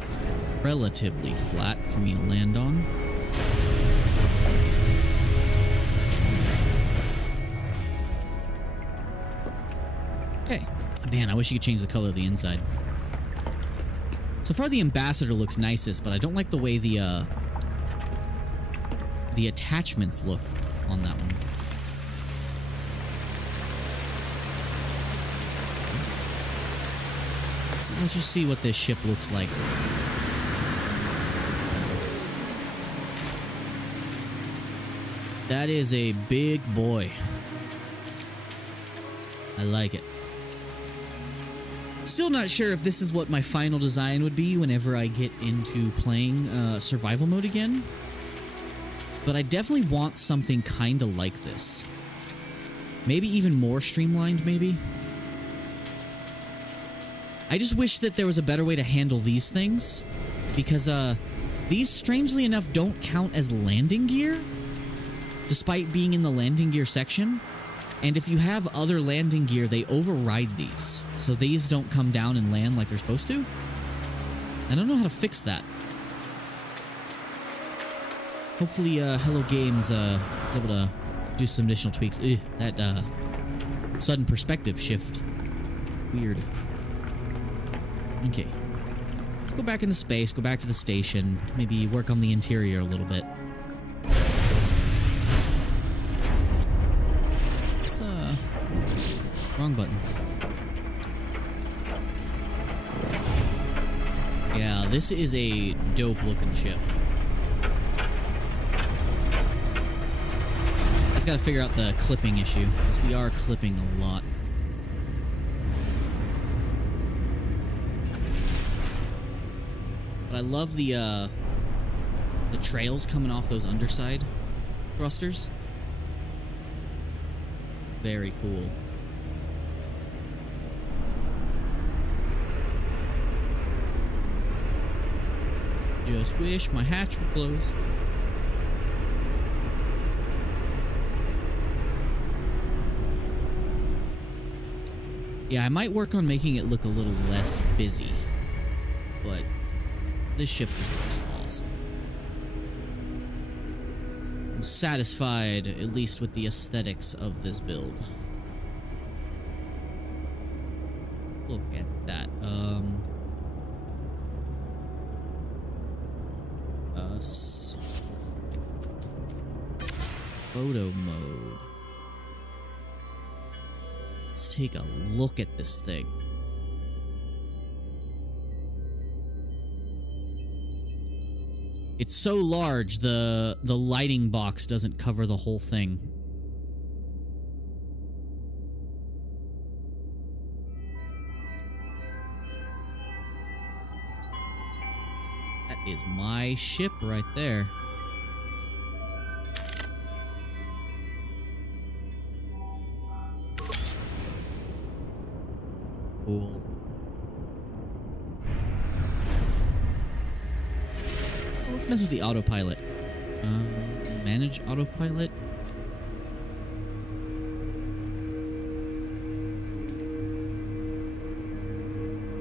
relatively flat for me to land on. Okay. Man, I wish you could change the color of the inside. So far, the Ambassador looks nicest, but I don't like the way the attachments look on that one. Let's just see what this ship looks like. That is a big boy. I like it. Still not sure if this is what my final design would be whenever I get into playing survival mode again. But I definitely want something kind of like this. Maybe even more streamlined, maybe. I just wish that there was a better way to handle these things, because these, strangely enough, don't count as landing gear, despite being in the landing gear section. And if you have other landing gear, they override these, so these don't come down and land like they're supposed to. I don't know how to fix that. Hopefully, Hello Games is able to do some additional tweaks. Ugh, that sudden perspective shift. Weird. Okay. Let's go back into space, go back to the station, maybe work on the interior a little bit. It's, wrong button. Yeah, this is a dope-looking ship. I just gotta figure out the clipping issue, because we are clipping a lot. But I love the trails coming off those underside thrusters. Very cool. Just wish my hatch would close. Yeah, I might work on making it look a little less busy, but this ship just looks awesome. I'm satisfied, at least with the aesthetics of this build. Look at that. Photo mode. Let's take a look at this thing. It's so large, the lighting box doesn't cover the whole thing. That is my ship right there. Cool. Let's mess with the autopilot. Manage autopilot.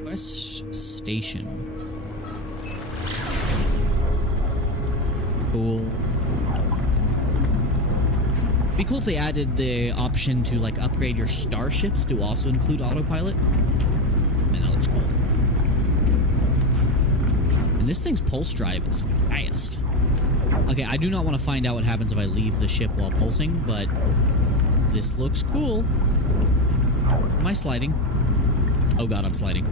Quest station. Cool. It'd be cool if they added the option to like upgrade your starships to also include autopilot. Man, that looks cool. And this thing's pulse drive is fast. Okay, I do not want to find out what happens if I leave the ship while pulsing, but this looks cool. Am I sliding? Oh god, I'm sliding.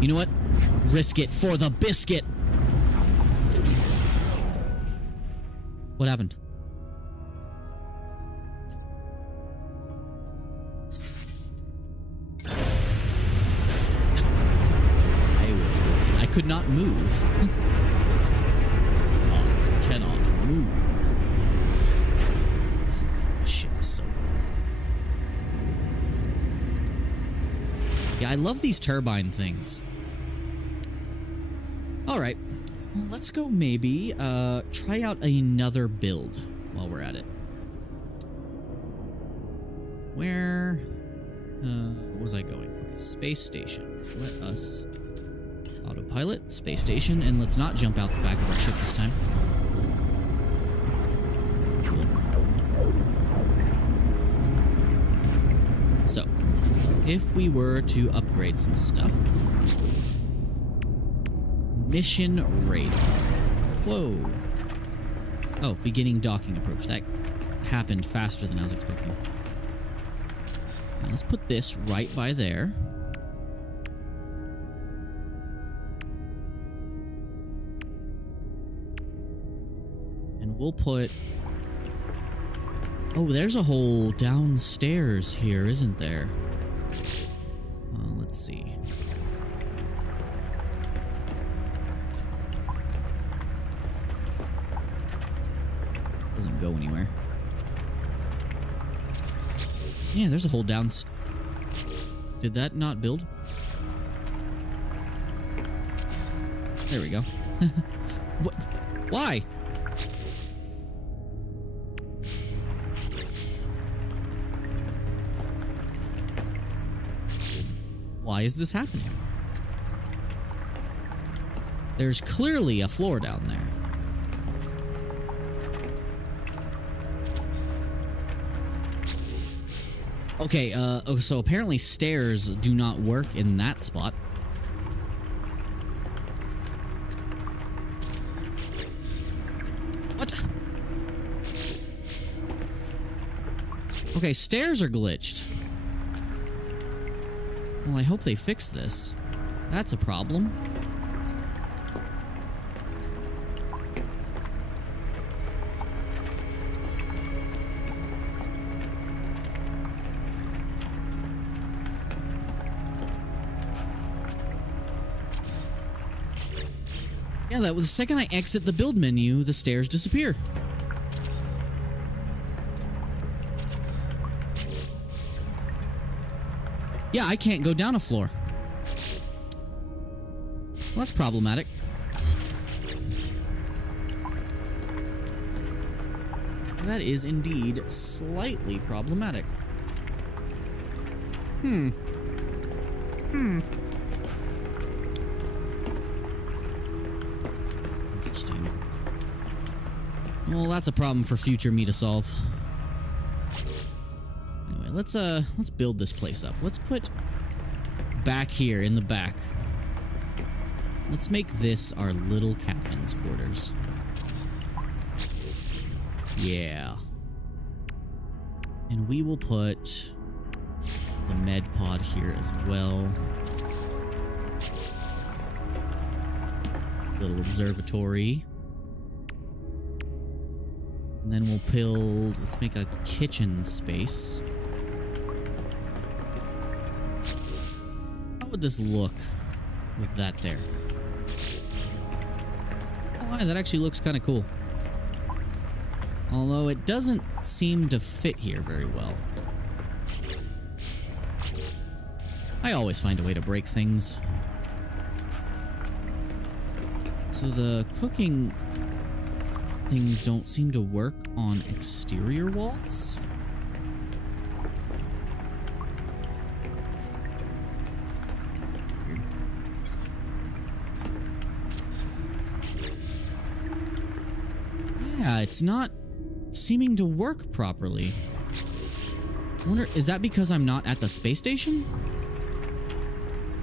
You know what? Risk it for the biscuit. What happened? I could not move. I cannot move. This shit is so... Yeah, I love these turbine things. Alright. Well, let's go maybe try out another build while we're at it. Where... what was I going? Okay, space station. Let us... autopilot, space station, and let's not jump out the back of our ship this time. So, if we were to upgrade some stuff... Mission radar. Whoa. Oh, beginning docking approach. That happened faster than I was expecting. Now let's put this right by there. And we'll put... Oh, there's a hole downstairs here, isn't there? Let's see. Doesn't go anywhere. Yeah, there's a hole down. Did that not build? There we go. What? Why? Why is this happening? There's clearly a floor down there. Okay, so apparently stairs do not work in that spot. What? Okay, stairs are glitched. Well, I hope they fix this. That's a problem. Yeah, that was the second I exit the build menu, the stairs disappear. Yeah, I can't go down a floor. Well, that's problematic. That is indeed slightly problematic. Interesting. Well, that's a problem for future me to solve. Anyway, let's build this place up. Let's put back here in the back. Let's make this our little captain's quarters. Yeah. And we will put the med pod here as well. Little observatory. And then we'll build, let's make a kitchen space. How would this look with that there? Oh, that actually looks kind of cool. Although it doesn't seem to fit here very well. I always find a way to break things. So the cooking things don't seem to work on exterior walls. Yeah, it's not seeming to work properly. I wonder, is that because I'm not at the space station?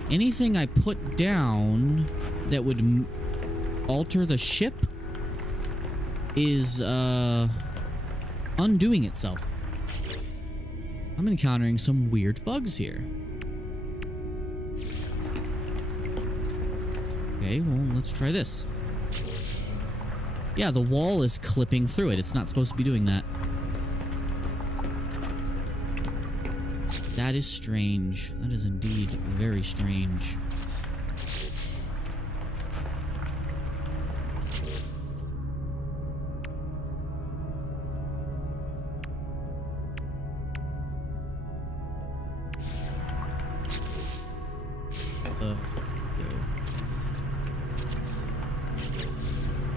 Anything I put down that would alter the ship is undoing itself. I'm encountering some weird bugs here. Okay, well, let's try this. Yeah, the wall is clipping through it. It's not supposed to be doing that. That is strange. That is indeed very strange.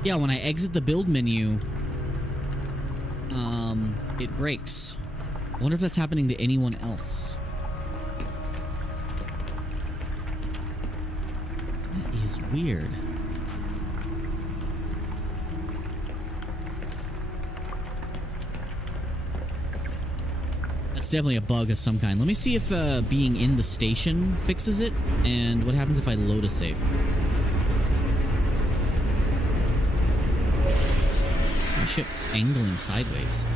Yeah, when I exit the build menu, it breaks. I wonder if that's happening to anyone else. That is weird. That's definitely a bug of some kind. Let me see if being in the station fixes it, and what happens if I load a save. My ship angling sideways.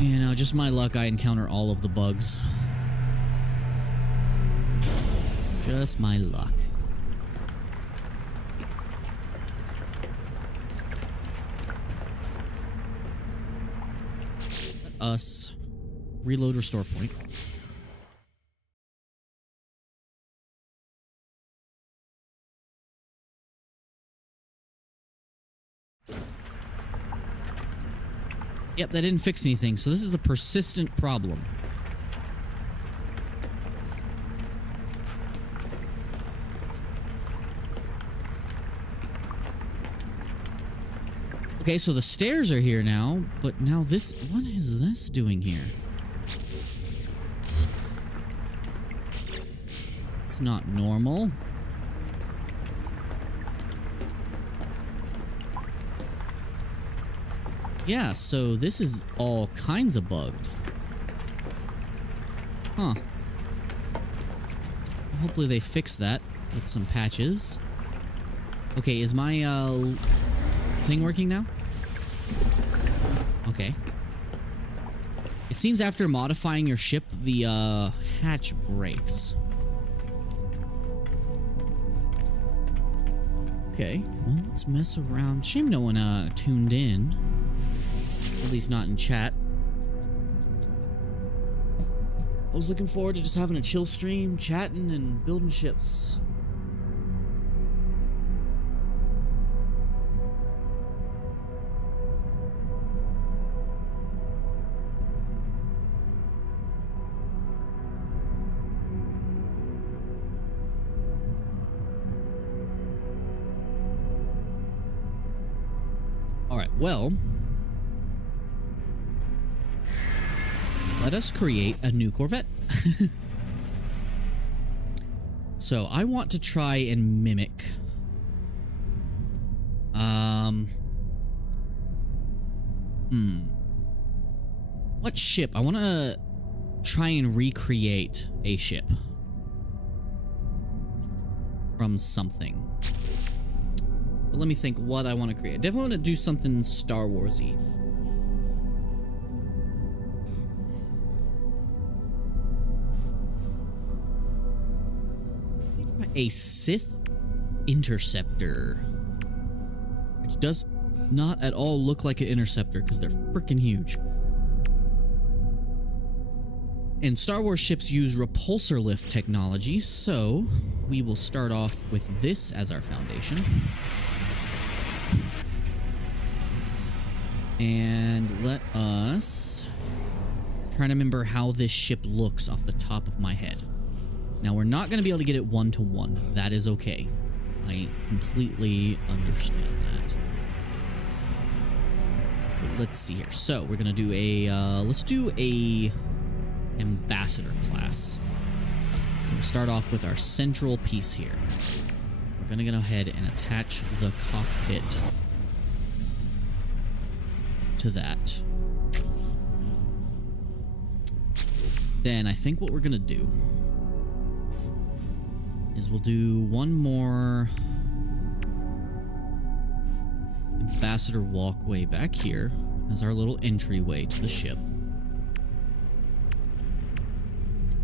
You know, just my luck, I encounter all of the bugs. Just my luck. Let us reload restore point. Yep, that didn't fix anything, so this is a persistent problem. Okay, so the stairs are here now, but now this... What is this doing here? It's not normal. Yeah, so this is all kinds of bugged. Huh. Hopefully they fix that with some patches. Okay, is my thing working now? Okay. It seems after modifying your ship, the hatch breaks. Okay, well, let's mess around. Shame no one tuned in. At least not in chat. I was looking forward to just having a chill stream, chatting and building ships. All right, well, let us create a new Corvette. So I want to try and mimic what ship? I want to try and recreate a ship from something. But let me think what I want to create. I definitely want to do something Star Wars-y. a Sith interceptor, which does not at all look like an interceptor because they're freaking huge. And Star Wars ships use repulsor lift technology, so we will start off with this as our foundation. And let us try to remember how this ship looks off the top of my head. Now, we're not going to be able to get it one-to-one. That is okay. I completely understand that. But let's see here. So, we're going to do a, let's do a ambassador class. We'll start off with our central piece here. We're going to go ahead and attach the cockpit to that. Then I think what we're going to do is we'll do one more ambassador walkway back here as our little entryway to the ship.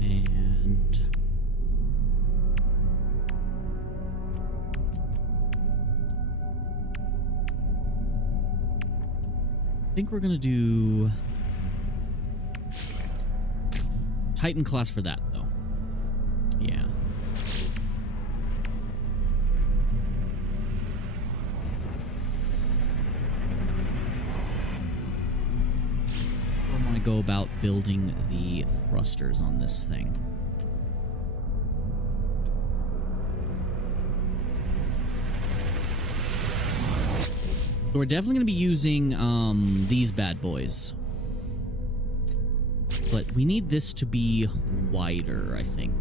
And I think we're gonna do Titan class for that, though. Yeah. I go about building the thrusters on this thing. So we're definitely going to be using these bad boys, but we need this to be wider, I think.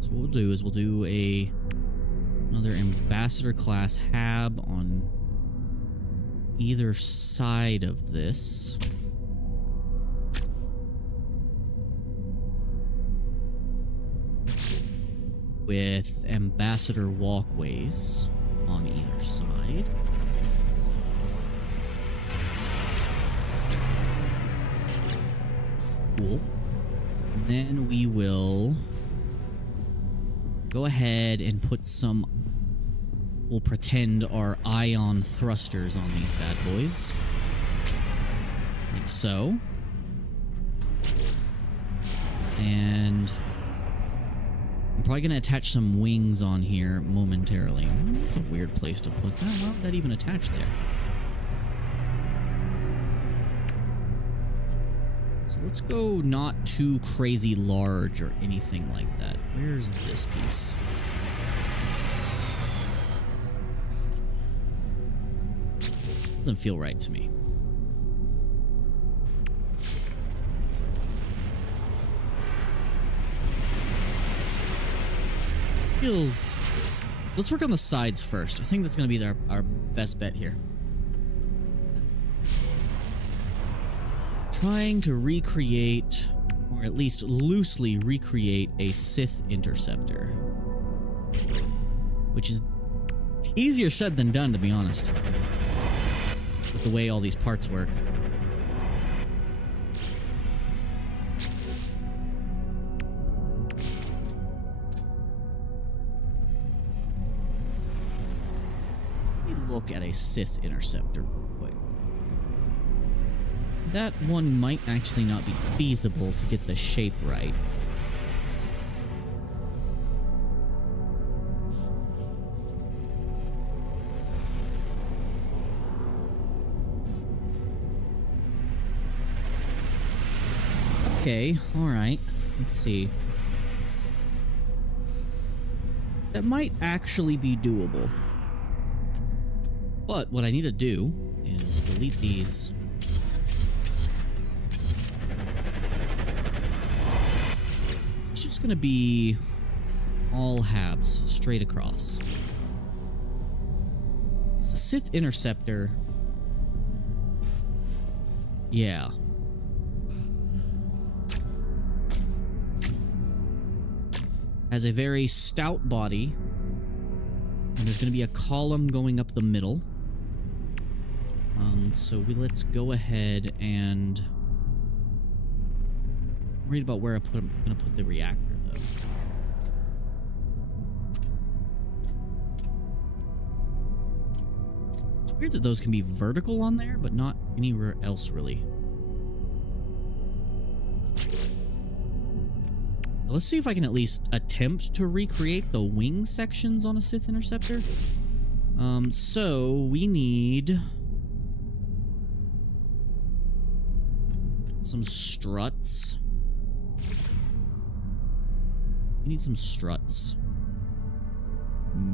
So what we'll do is we'll do another ambassador class hab on either side of this. With ambassador walkways on either side. Cool. And then we will go ahead and put some, we'll pretend our ion thrusters on these bad boys. Like so. And I'm probably going to attach some wings on here momentarily. That's a weird place to put that. Why would that even attach there? So let's go not too crazy large or anything like that. Where's this piece? Doesn't feel right to me. Feels... Let's work on the sides first. I think that's going to be our best bet here. Trying to recreate, or at least loosely recreate, a Sith interceptor. Which is easier said than done, to be honest. With the way all these parts work. Look at a Sith interceptor real quick. That one might actually not be feasible to get the shape right. Okay, alright. Let's see. That might actually be doable. But what I need to do is delete these. It's just going to be all habs straight across. It's a Sith interceptor. Yeah. Has a very stout body. And there's going to be a column going up the middle. So let's go ahead and... I'm worried about where I'm going to put the reactor, though. Weird that those can be vertical on there, but not anywhere else really. Let's see if I can at least attempt to recreate the wing sections on a Sith Interceptor. So we need some struts. We need some struts.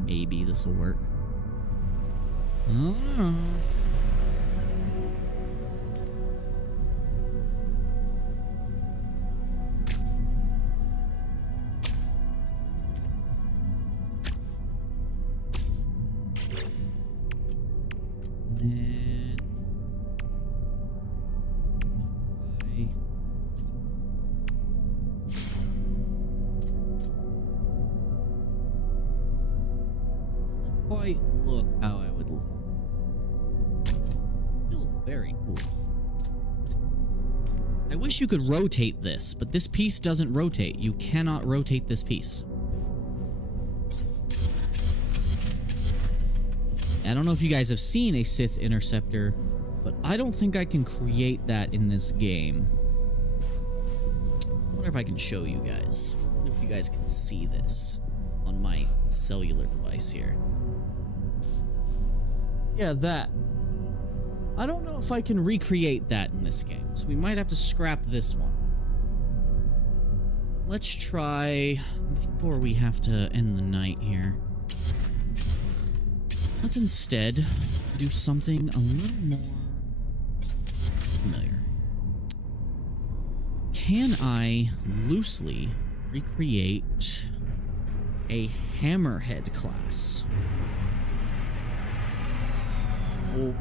Maybe this will work. I don't know. And then try. Doesn't quite look how I would look. Still very cool. I wish you could rotate this, but this piece doesn't rotate. You cannot rotate this piece. I don't know if you guys have seen a Sith Interceptor, but I don't think I can create that in this game. I wonder if I can show you guys. I wonder if you guys can see this on my cellular device here. Yeah, that. I don't know if I can recreate that in this game, so we might have to scrap this one. Let's try, before we have to end the night here, let's instead do something a little more familiar. Can I loosely recreate a hammerhead class? Oh.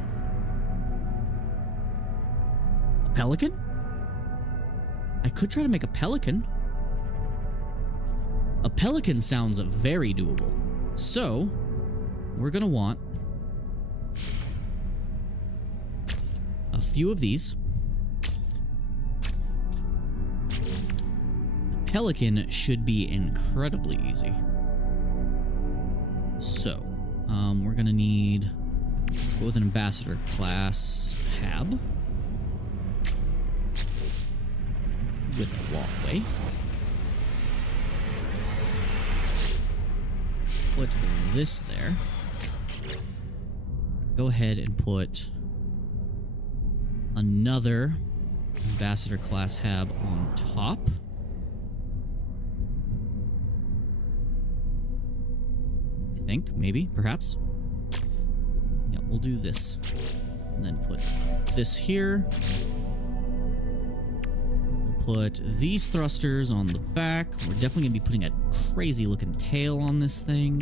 A pelican? I could try to make a pelican. A pelican sounds very doable. So, we're gonna want a few of these. A pelican should be incredibly easy. So, we're gonna need, let's go with an ambassador class hab with a walkway. Put this there. Go ahead and put another ambassador class hab on top. I think, maybe, perhaps. Yeah, we'll do this. And then put this here. We'll put these thrusters on the back. We're definitely going to be putting a crazy looking tail on this thing.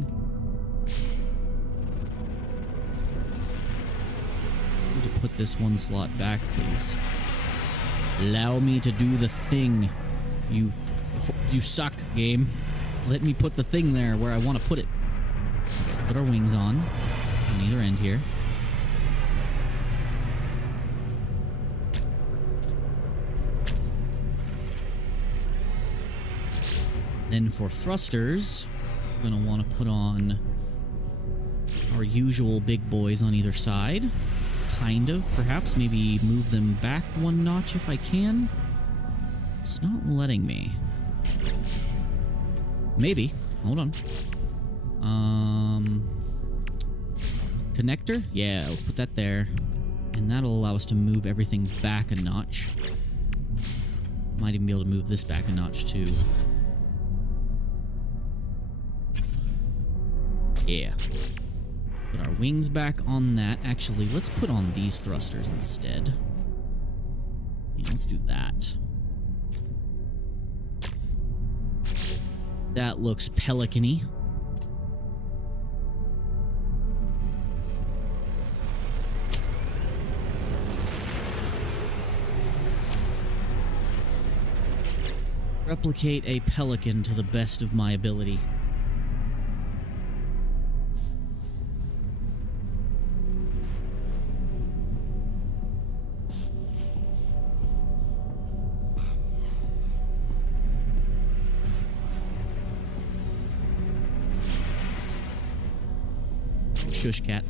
To put this one slot back, please. Allow me to do the thing. You suck, game. Let me put the thing there where I want to put it. Okay, put our wings on either end here. Then for thrusters, we're gonna want to put on our usual big boys on either side. Kind of, perhaps. Maybe move them back one notch if I can. It's not letting me. Maybe. Hold on. Connector? Yeah, let's put that there. And that'll allow us to move everything back a notch. Might even be able to move this back a notch too. Yeah. Put our wings back on that. Actually, let's put on these thrusters instead. Yeah, let's do that. That looks pelican-y. Replicate a pelican to the best of my ability. Shush cat.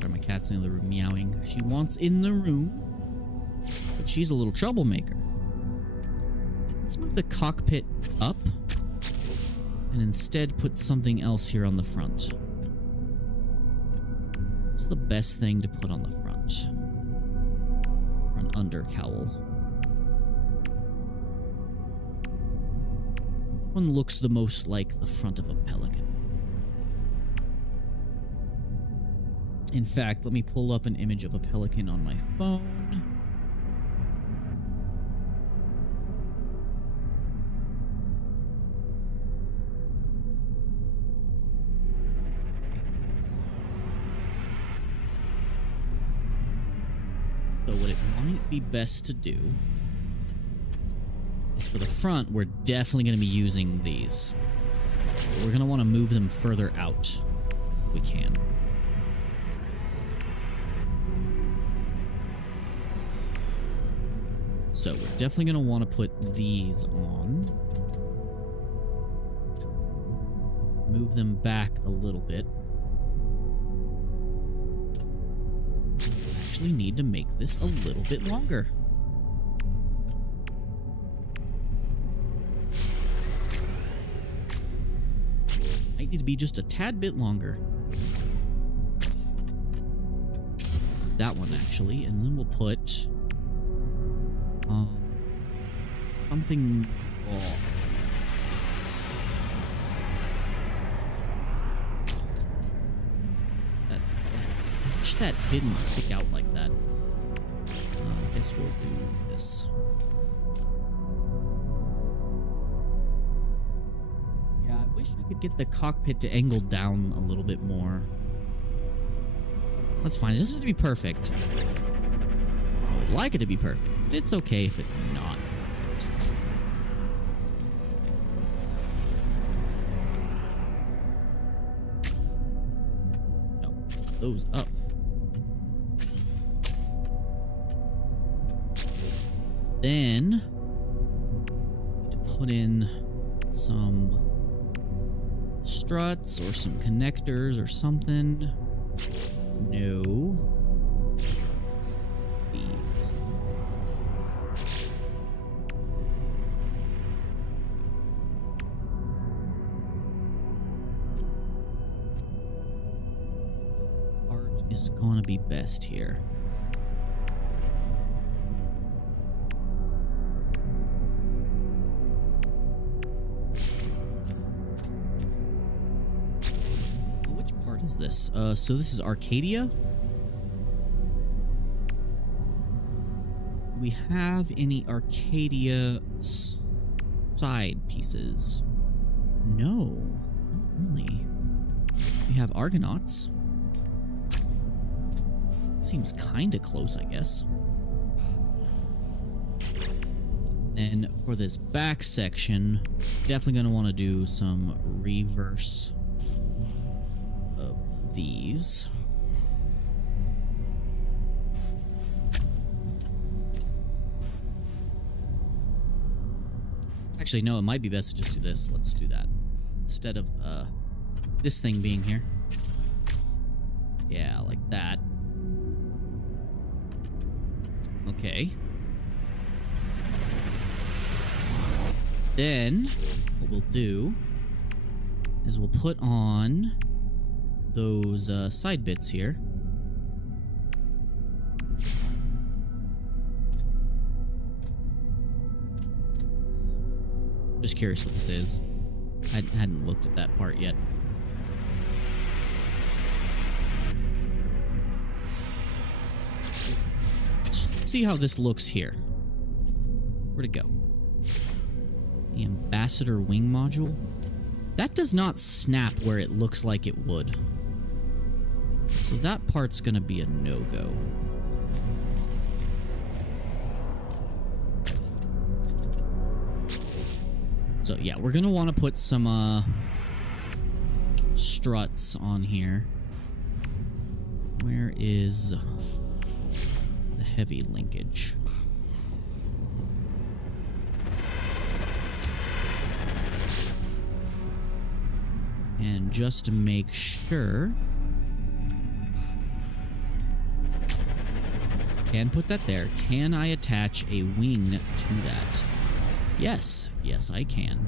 Sorry Sorry, my cat's in the other room meowing. She wants in the room, but she's a little troublemaker. Let's move the cockpit up and instead put something else here on the front. What's the best thing to put on the front? Or an under cowl. One looks the most like the front of a Pelican. In fact, let me pull up an image of a Pelican on my phone. So what it might be best to do is for the front, we're definitely going to be using these. We're going to want to move them further out if we can. So we're definitely going to want to put these on. Move them back a little bit. Actually need to make this a little bit longer. Might need to be just a tad bit longer. That one actually, and then we'll put something. Oh. I wish that didn't stick out like that. I guess we'll do this. Yeah, I wish I could get the cockpit to angle down a little bit more. That's fine. It doesn't have to be perfect. I would like it to be perfect, but it's okay if it's not perfect. No, those up. Then need to put in some struts or some connectors or something. No. These. Art is gonna be best here. Is this? So this is Arcadia. Do we have any Arcadia side pieces? No, not really. We have Argonauts. Seems kind of close, I guess. And for this back section, definitely going to want to do some reverse these. Actually, no, it might be best to just do this. Let's do that. Instead of this thing being here. Yeah, like that. Okay. Then, what we'll do is we'll put on those side bits here. Just curious what this is. I hadn't looked at that part yet. Let's see how this looks here. Where'd it go? The ambassador wing module. That does not snap where it looks like it would. So that part's gonna be a no-go. So yeah, we're gonna want to put some struts on here. Where is the heavy linkage? And just to make sure, Can put that there. Can I attach a wing to that? Yes. Yes, I can.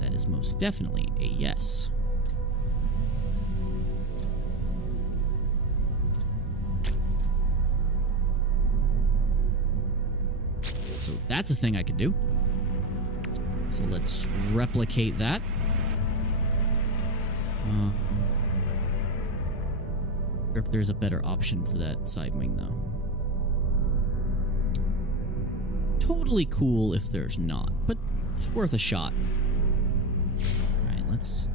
That is most definitely a yes. So that's a thing I could do. So let's replicate that. Or if there's a better option for that side wing, though. Totally cool if there's not, but it's worth a shot. Alright, let's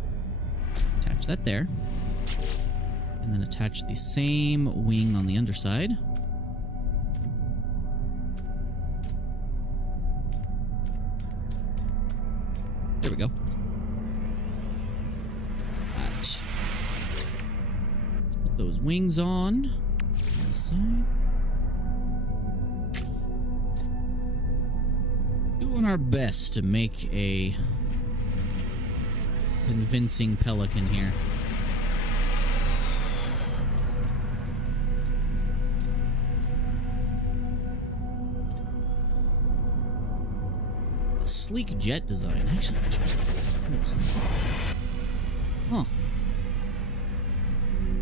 attach that there. And then attach the same wing on the underside. There we go. Right. Let's put those wings on the side. Doing our best to make a convincing pelican here. Sleek jet design. Actually, that's really cool. Huh.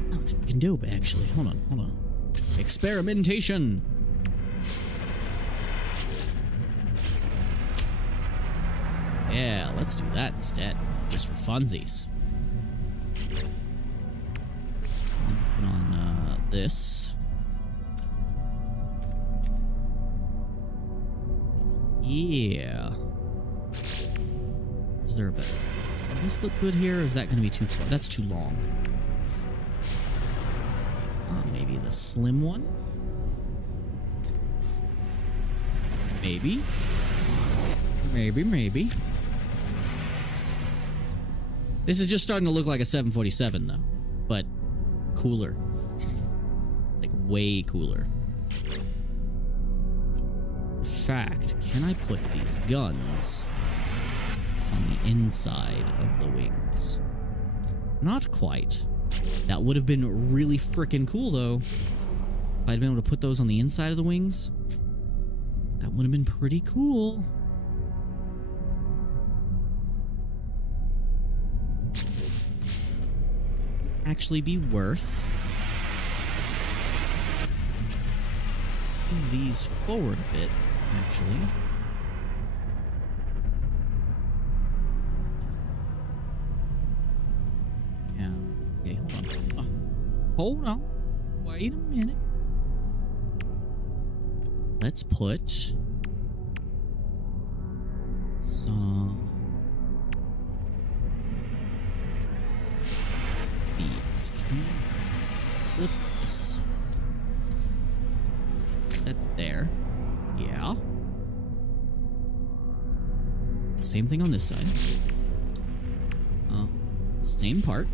That looks fucking dope, actually. Hold on. Experimentation! Yeah, let's do that instead. Just for funsies. Put on this. Yeah. Is there a better? Does this look good here, or is that going to be too far? That's too long. Maybe the slim one? Maybe. Maybe. This is just starting to look like a 747, though. But cooler. Like, way cooler. In fact, can I put these guns on the inside of the wings? Not quite. That would have been really freaking cool, though. If I'd been able to put those on the inside of the wings, that would have been pretty cool. Actually be worth these forward a bit, actually. Yeah. Okay, hold on. Hold on. Wait a minute. Let's put some these. Can we flip this? That there. Yeah. Same thing on this side. Same part.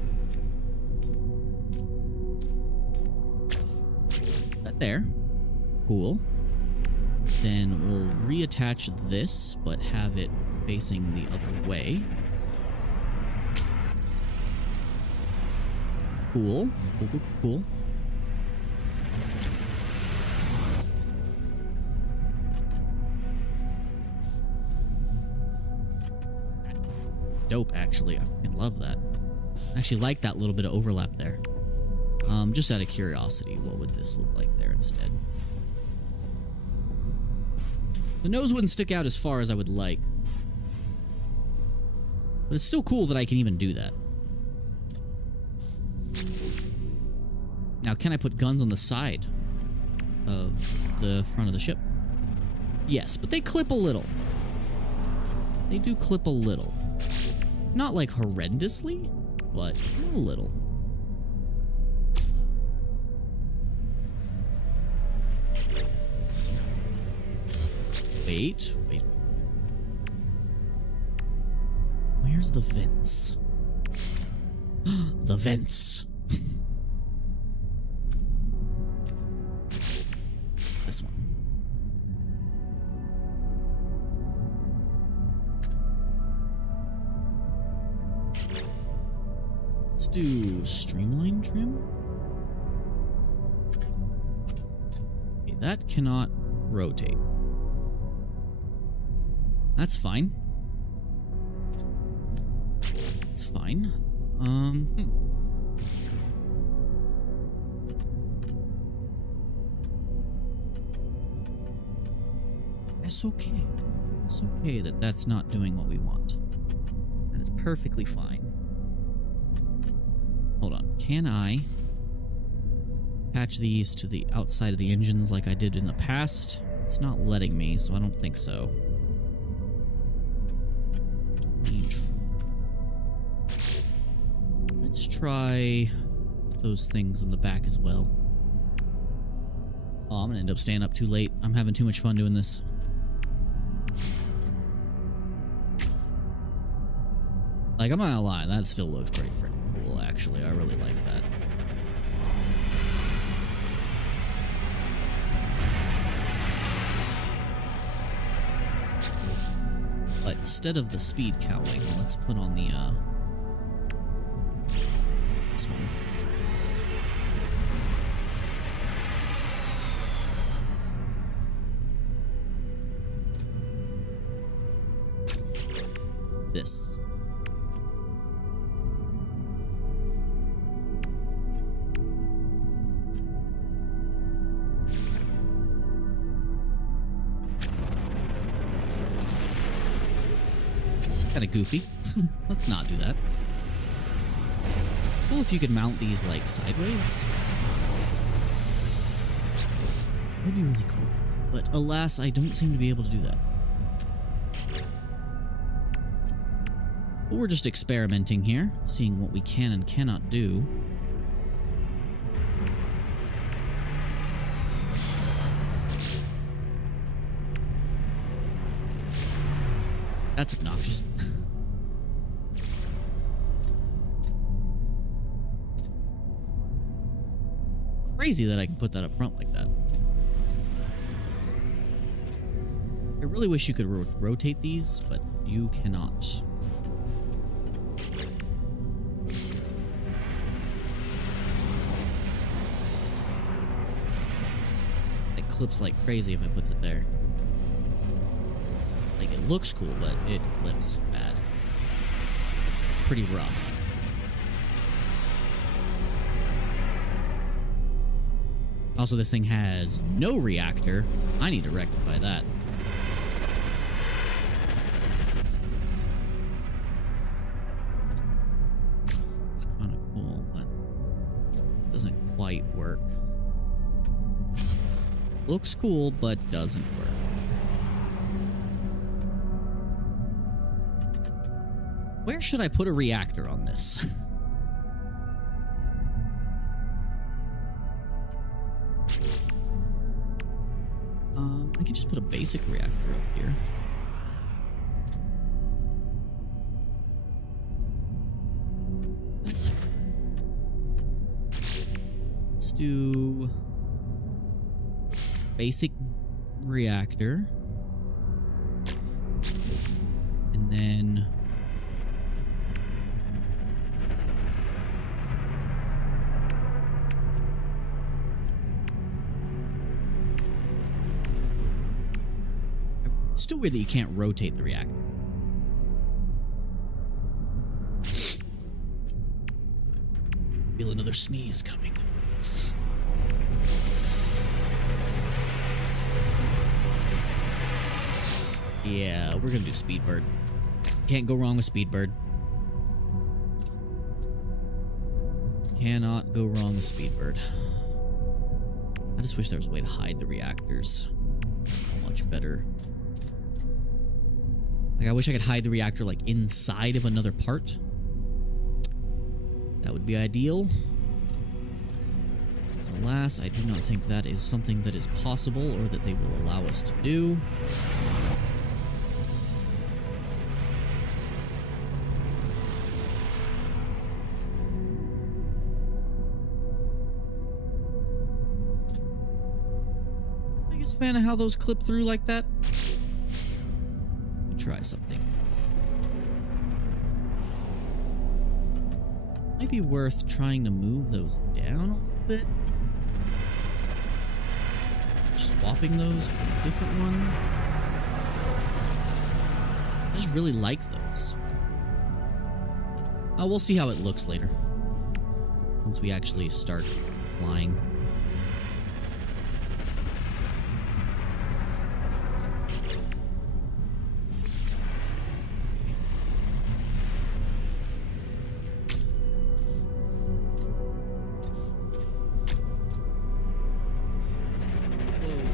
That there. Cool. Then we'll reattach this, but have it facing the other way. Cool. Cool. Dope, actually. I fucking love that. I actually like that little bit of overlap there. Just out of curiosity, what would this look like there instead? The nose wouldn't stick out as far as I would like. But it's still cool that I can even do that. Now, can I put guns on the side of the front of the ship? Yes, but they clip a little. They do clip a little. Not like horrendously, but a little. Wait. Where's the vents? The vents. This one. Let's do streamline trim. Okay, that cannot rotate. That's fine. It's fine. It's okay. It's okay that that's not doing what we want. That is perfectly fine. Hold on. Can I attach these to the outside of the engines like I did in the past? It's not letting me, so I don't think so. Let's try those things in the back as well. Oh, I'm gonna end up staying up too late. I'm having too much fun doing this. Like, I'm not gonna lie, that still looks pretty freaking cool, actually. I really like that. But instead of the speed cowling, let's put on the, this one. This. Kinda goofy. Let's not do that. Cool if you could mount these, like, sideways. That'd be really cool. But alas, I don't seem to be able to do that. But we're just experimenting here, seeing what we can and cannot do. That's obnoxious. Crazy that I can put that up front like that. I really wish you could rotate these, but you cannot. It clips like crazy if I put it there. Like, it looks cool, but it clips bad. Pretty rough. Also, this thing has no reactor. I need to rectify that. It's kind of cool, but it doesn't quite work. Looks cool, but doesn't work. Where should I put a reactor on this? I could just put a basic reactor up here. Let's do basic reactor. And then it's still weird that you can't rotate the reactor. Feel another sneeze coming. Yeah, we're gonna do Speedbird. Can't go wrong with Speedbird. Cannot go wrong with Speedbird. I just wish there was a way to hide the reactors much better. Like, I wish I could hide the reactor, like, inside of another part. That would be ideal. Alas, I do not think that is something that is possible or that they will allow us to do. Biggest fan of how those clip through like that. Let me try something. Might be worth trying to move those down a little bit. swapping those for a different one. I just really like those. We'll see how it looks later. Once we actually start flying.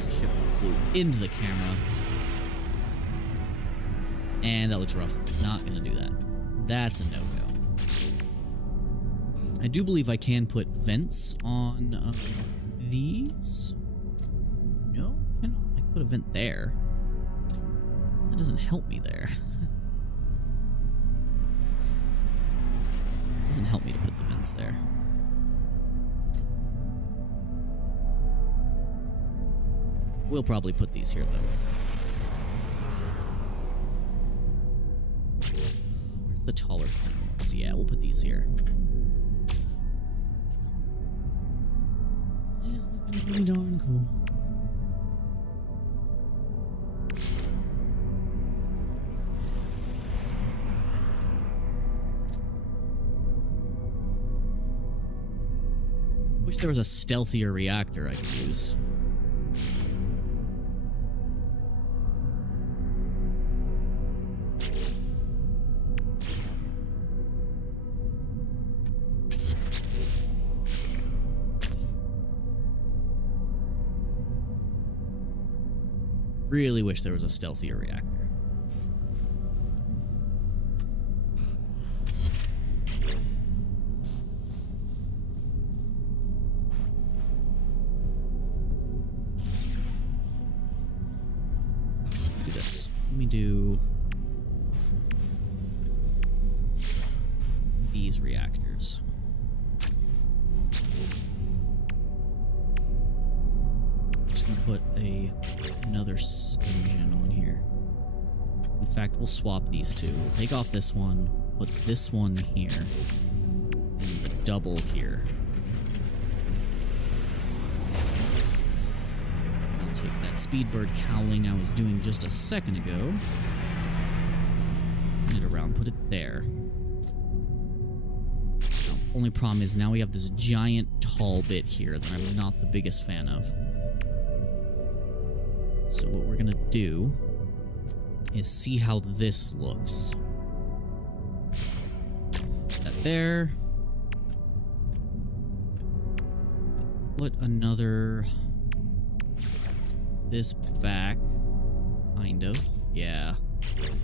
Ship flew into the camera. And that looks rough. Not gonna do that. That's a no-go. I do believe I can put vents on these. No, I cannot. I can put a vent there. That doesn't help me there. Doesn't help me to put the vents there. We'll probably put these here, though. Where's the taller thin ones? Yeah, we'll put these here. It is looking pretty darn cool. Wish there was a stealthier reactor I could use. Really wish there was a stealthier reactor. Do this. Let me do these reactors. Put another engine on here. In fact, we'll swap these two. We'll take off this one, put this one here, and the double here. I'll take that Speedbird cowling I was doing just a second ago. Turn it around, put it there. Now, only problem is now we have this giant tall bit here that I'm not the biggest fan of. So what we're gonna do is see how this looks. Put that there. Put another... this back. Kind of. Yeah. And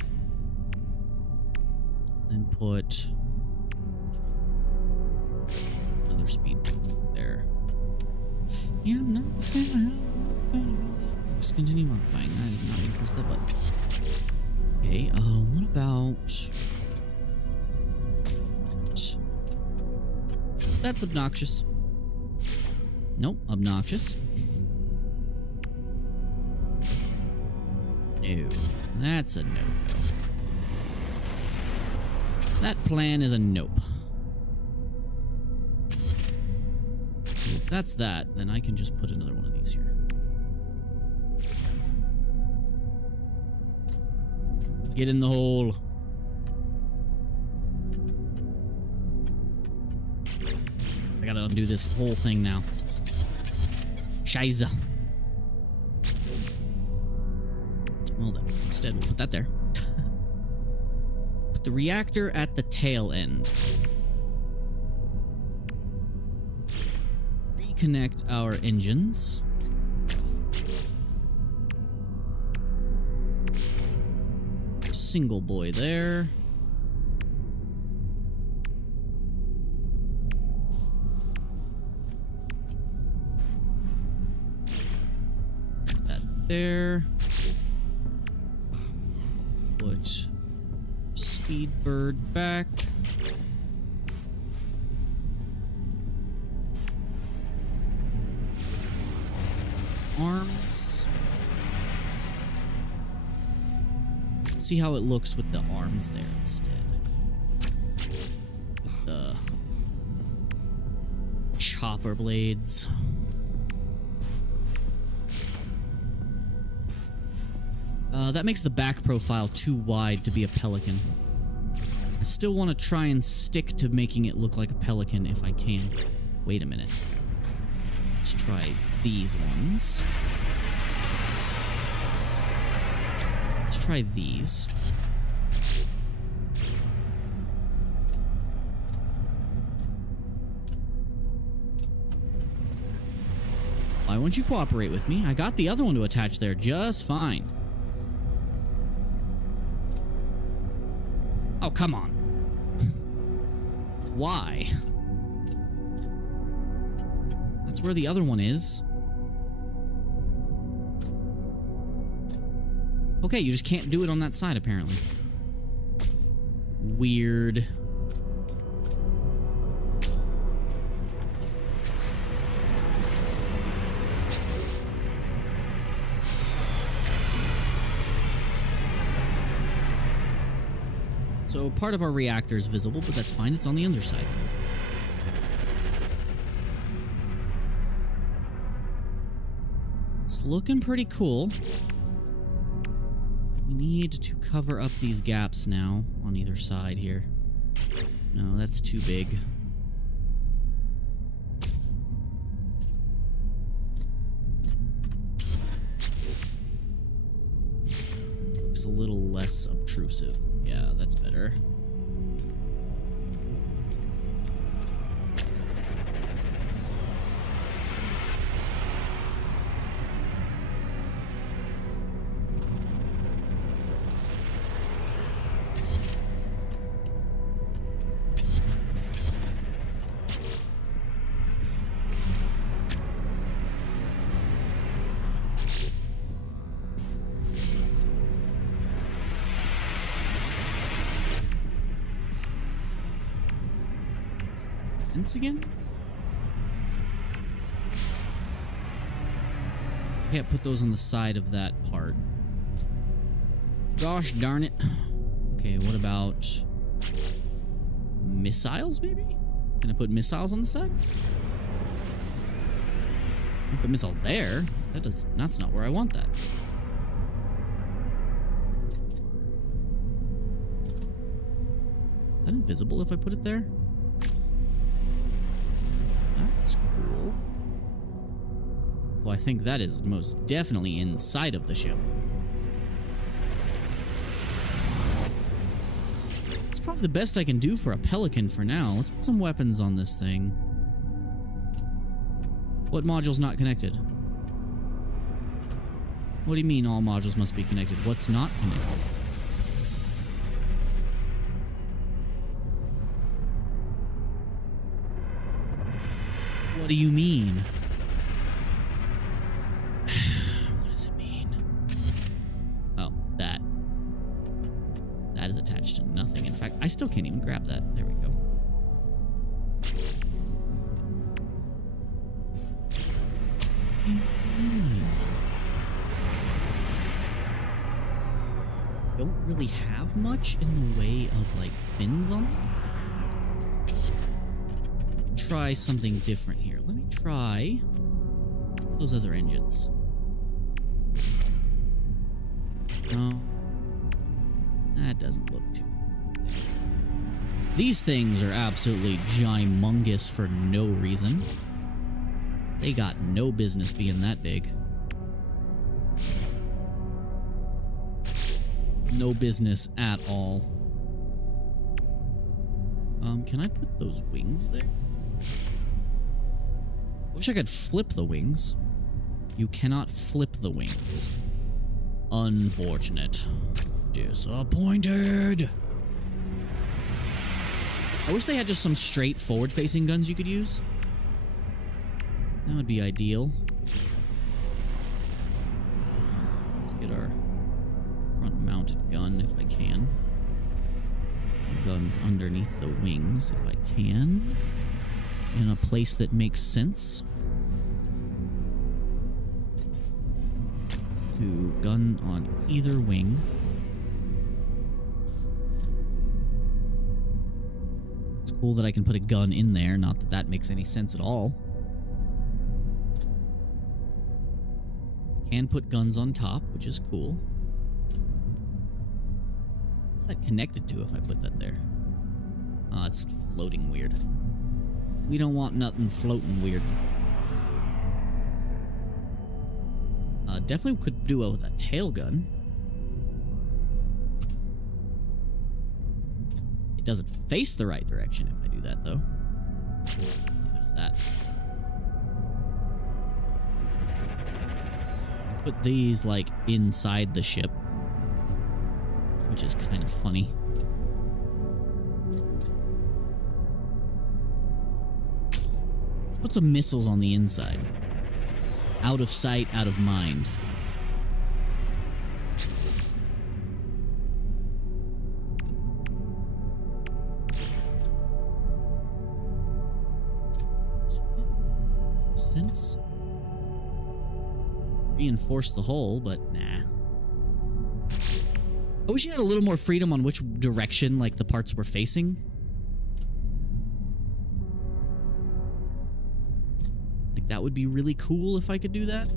then put... another speed there. Yeah, I'm not the fan of just continue modifying. I did not even press that button. Okay, what about... That's obnoxious. Nope, obnoxious. No, that's a no-go. That plan is a nope. If that's that, then I can just put another one of these here. Get in the hole. I gotta undo this whole thing now. Scheiße. Well then, instead we'll put that there. Put the reactor at the tail end. Reconnect our engines. Single boy there. That there. Put Speedbird back. Arms. See how it looks with the arms there instead. With the chopper blades. That makes the back profile too wide to be a Pelican. I still want to try and stick to making it look like a Pelican if I can. Wait a minute. Let's try these ones. Let's try these. Why won't you cooperate with me? I got the other one to attach there just fine. Oh, come on. Why? That's where the other one is. Okay, you just can't do it on that side, apparently. Weird. So part of our reactor is visible, but that's fine. It's on the underside. It's looking pretty cool. We need to cover up these gaps now on either side here. No, that's too big. Looks a little less obtrusive. Yeah, that's better. Again? Can't put those on the side of that part. Gosh darn it. Okay, what about missiles, maybe? Can I put missiles on the side? I'll put missiles there. That's not where I want that. Is that invisible if I put it there? That's cool. Well, I think that is most definitely inside of the ship. It's probably the best I can do for a Pelican for now. Let's put some weapons on this thing. What module's not connected? What do you mean all modules must be connected? What's not connected? What do you mean? What does it mean? Oh, that. That is attached to nothing. In fact, I still can't even grab that. There we go. Don't really have much in the way of, like, fins on them. Try something different here. Let me try those other engines. No, that doesn't look too. These things are absolutely gymongous for no reason. They got no business being that big. No business at all. Can I put those wings there? Wish I could flip the wings. You cannot flip the wings. Unfortunate. Disappointed. I wish they had just some straight forward-facing guns you could use. That would be ideal. Let's get our front-mounted gun if I can. Some guns underneath the wings if I can. In a place that makes sense. To gun on either wing. It's cool that I can put a gun in there, not that that makes any sense at all. I can put guns on top, which is cool. What's that connected to if I put that there? Oh, it's floating weird. We don't want nothing floating weird. Definitely could do it with a tail gun. It doesn't face the right direction if I do that, though. There's that. Put these, like, inside the ship, which is kind of funny. Let's put some missiles on the inside. Out of sight, out of mind. Makes sense. Reinforce the hull, but nah. I wish you had a little more freedom on which direction, like, the parts were facing. Like, that would be really cool if I could do that.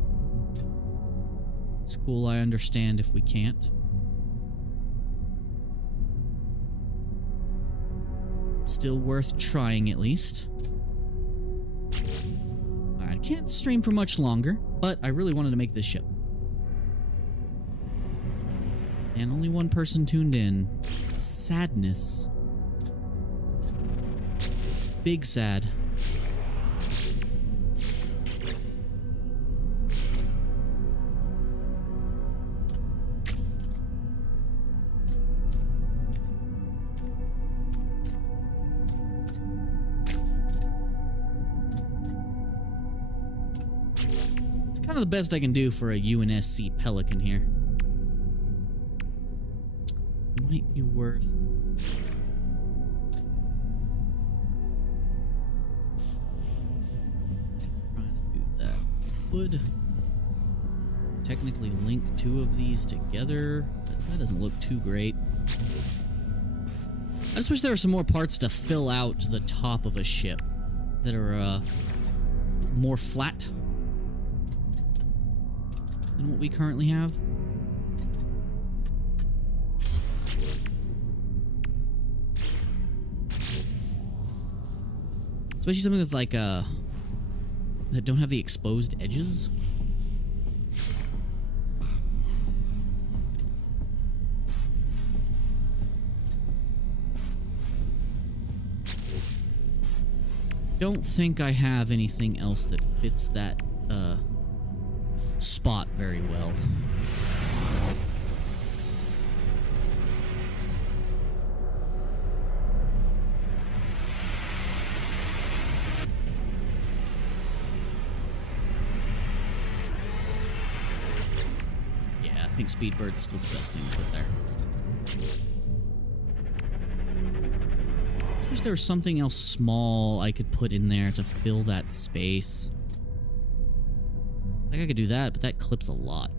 It's cool, I understand if we can't. Still worth trying, at least. I can't stream for much longer, but I really wanted to make this ship. And only one person tuned in. Sadness. Big sad. It's kind of the best I can do for a UNSC Pelican here. Might be worth trying to do that. Would technically link two of these together, but that doesn't look too great. I just wish there were some more parts to fill out the top of a ship that are more flat than what we currently have. Especially something with like that don't have the exposed edges. Don't think I have anything else that fits that spot very well. I think Speedbird's still the best thing to put there. I just wish there was something else small I could put in there to fill that space. Like I could do that, but that clips a lot.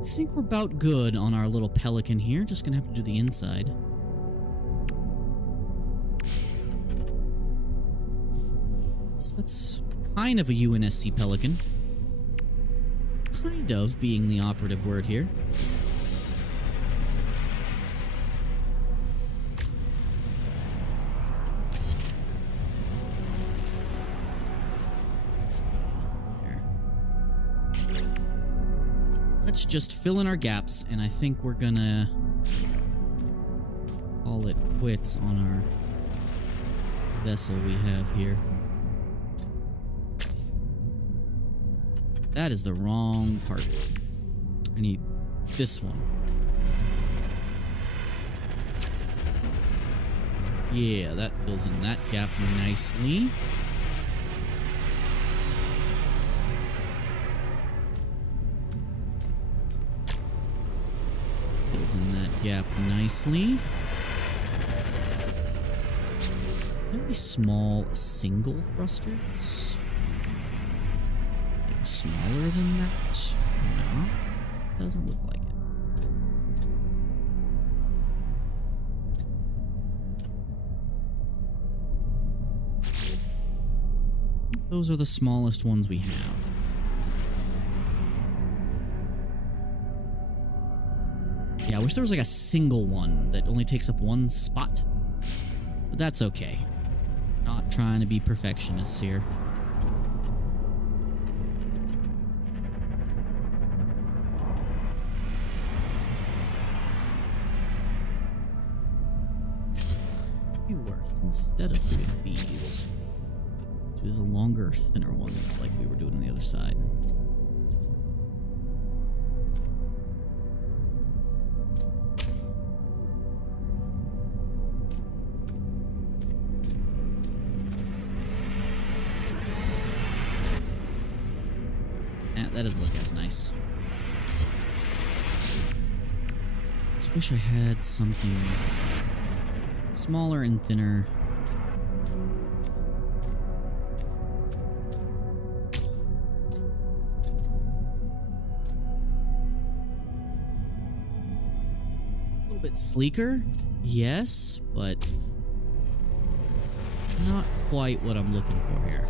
I think we're about good on our little Pelican here. Just gonna have to do the inside. That's kind of a UNSC Pelican. Kind of being the operative word here. Let's just fill in our gaps, and I think we're gonna call it quits on our vessel we have here. That is the wrong part. I need this one. Yeah, that fills in that gap nicely. Fills in that gap nicely. Very small single thrusters. Like smaller than that? No, doesn't look like it. Those are the smallest ones we have. Yeah, I wish there was like a single one that only takes up one spot. But that's okay. Not trying to be perfectionists here. Be worth instead of doing these, do the longer, thinner ones like we were doing on the other side. That doesn't look as nice. Just wish I had something smaller and thinner. A little bit sleeker, yes, but not quite what I'm looking for here.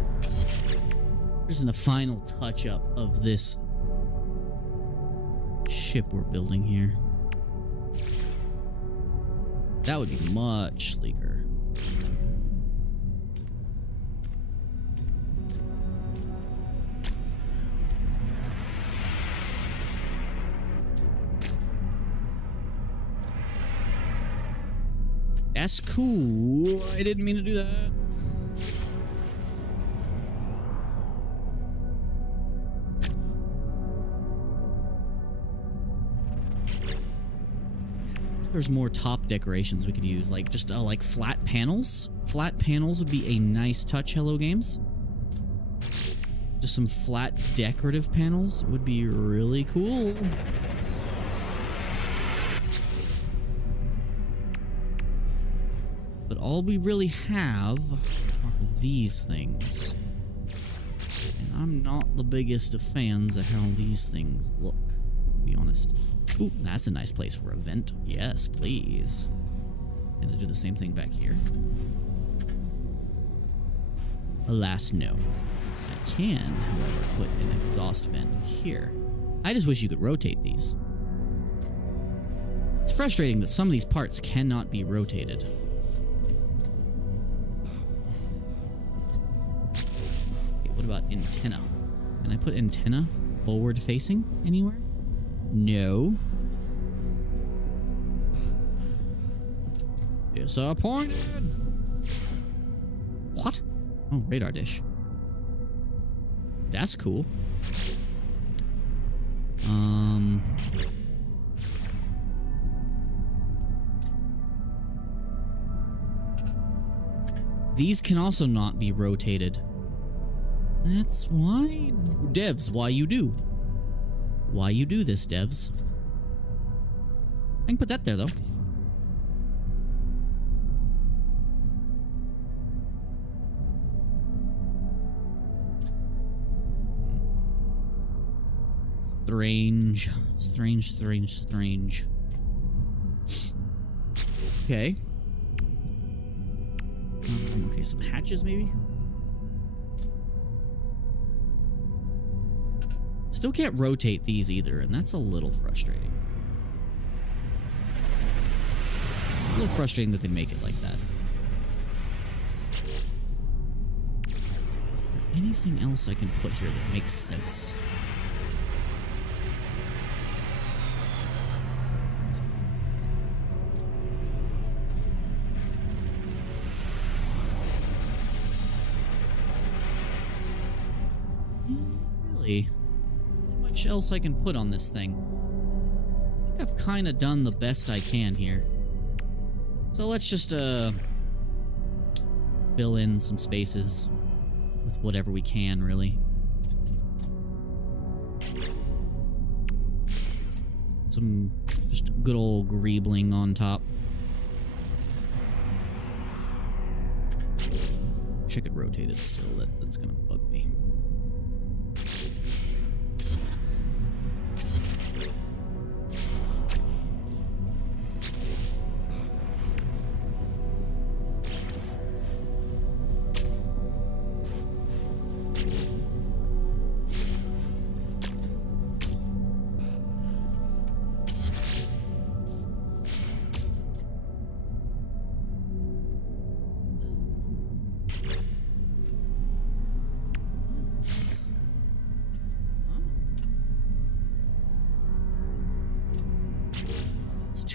Just in the final touch-up of this ship we're building here. That would be much sleeker. That's cool. I didn't mean to do that. There's more top decorations we could use, like just like flat panels. Flat panels would be a nice touch, Hello Games. Just some flat decorative panels would be really cool. But all we really have are these things. And I'm not the biggest of fans of how these things look, to be honest. Ooh, that's a nice place for a vent. Yes, please. Gonna do the same thing back here. Alas, no. I can, however, put an exhaust vent here. I just wish you could rotate these. It's frustrating that some of these parts cannot be rotated. Okay, what about antenna? Can I put antenna forward facing anywhere? No. Disappointed. What? Oh, radar dish. That's cool. These can also not be rotated. That's why... Devs, why you do? Why you do this, devs? I can put that there, though. Strange. Strange, strange, strange. Okay. Okay, some hatches, maybe? Still can't rotate these either, and that's a little frustrating. A little frustrating that they make it like that. Is there anything else I can put here that makes sense? Really? Much else I can put on this thing. I think I've kind of done the best I can here. So let's just fill in some spaces with whatever we can, really. Some just good old greebling on top. Wish I could rotate it still. That's gonna bug me.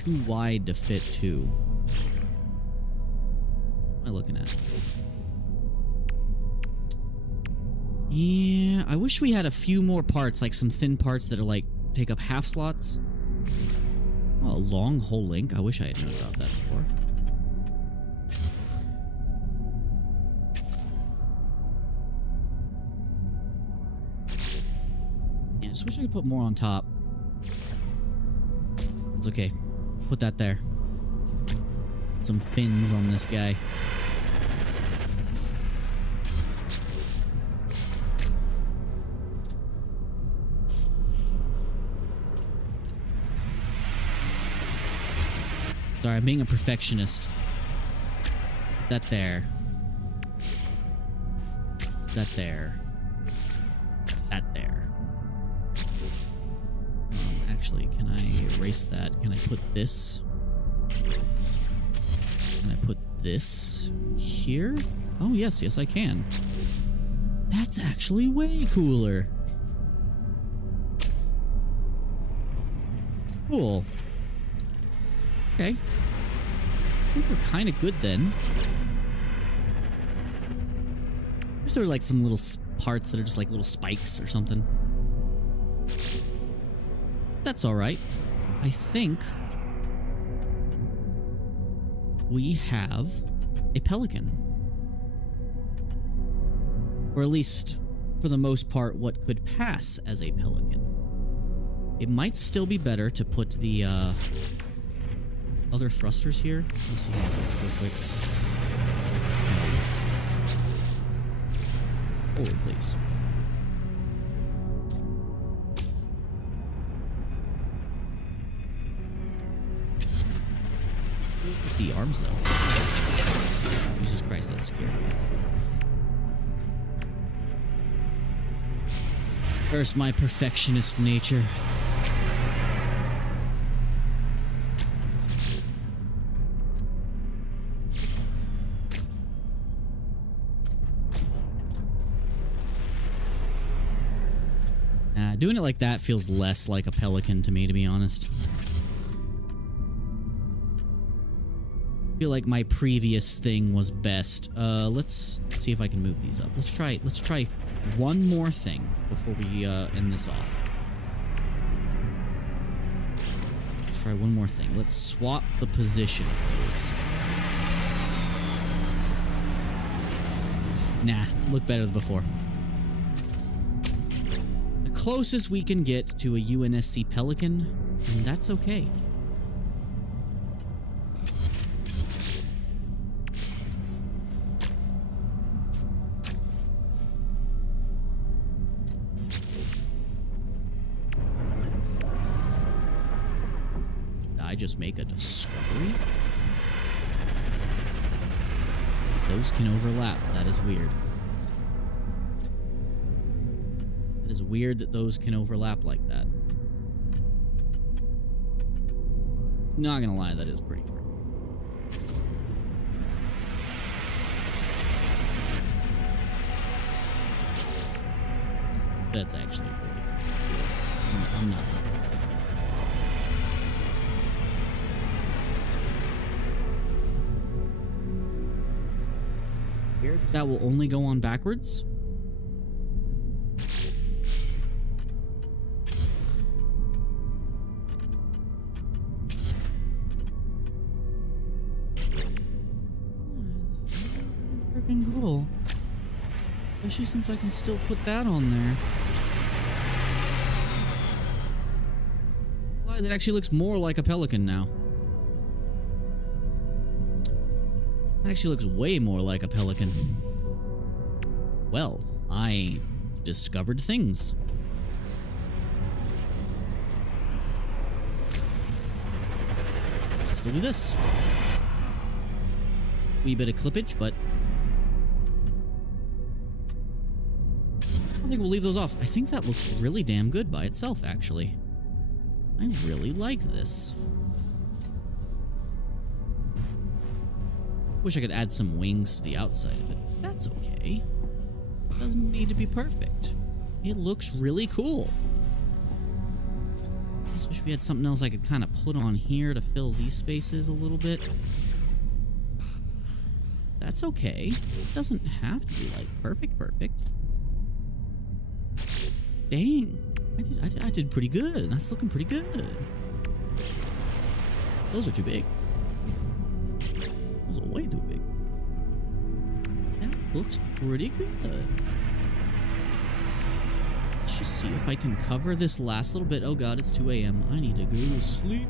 too wide to fit too. What am I looking at? Yeah, I wish we had a few more parts, like some thin parts that are like take up half slots. Oh, a long whole link. I wish I had known about that before. Yeah, I just wish I could put more on top. It's okay. Put that there. Put some fins on this guy. Sorry, I'm being a perfectionist. That there. That there. That there. Actually, can I erase that? Can I put this? Can I put this here? Oh, yes, yes, I can. That's actually way cooler. Cool. Okay. I think we're kind of good then. There's sort of like some little parts that are just like little spikes or something. That's alright. I think we have a pelican. Or at least, for the most part, what could pass as a pelican. It might still be better to put the other thrusters here. Let me see real quick. Forward, please. The arms, though. Jesus Christ, that scared me. First, my perfectionist nature. Doing it like that feels less like a pelican to me, to be honest. I feel like my previous thing was best. Let's see if I can move these up. Let's try one more thing before we end this off. Let's try one more thing. Let's swap the position of those. Nah, look better than before. Closest we can get to a UNSC Pelican, and that's okay. Did I just make a discovery? Those can overlap. That is weird. It is weird that those can overlap like that. Not gonna lie, that is pretty cool. That's actually really cool. I'm not. Weird that will only go on backwards. Cool. Especially since I can still put that on there. Well, that actually looks more like a pelican now. That actually looks way more like a pelican. Well, I discovered things. Let's still do this. Wee bit of clippage, but I think we'll leave those off. I think that looks really damn good by itself, actually. I really like this. Wish I could add some wings to the outside of it. That's okay. It doesn't need to be perfect. It looks really cool. just wish we had something else I could kind of put on here to fill these spaces a little bit. That's okay. It doesn't have to be like perfect. Dang. I did pretty good. That's looking pretty good. Those are too big. Those are way too big. That looks pretty good. Let's just see if I can cover this last little bit. Oh god, it's 2 a.m. I need to go to sleep.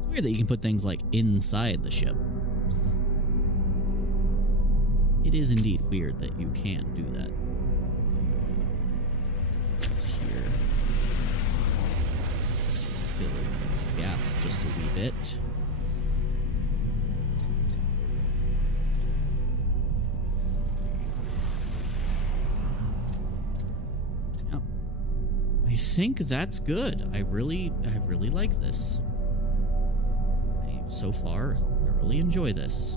It's weird that you can put things like inside the ship. It is indeed weird that you can do that. It's here. Just to fill in these gaps just a wee bit. Yep. I think that's good. I really like this. So far, I really enjoy this.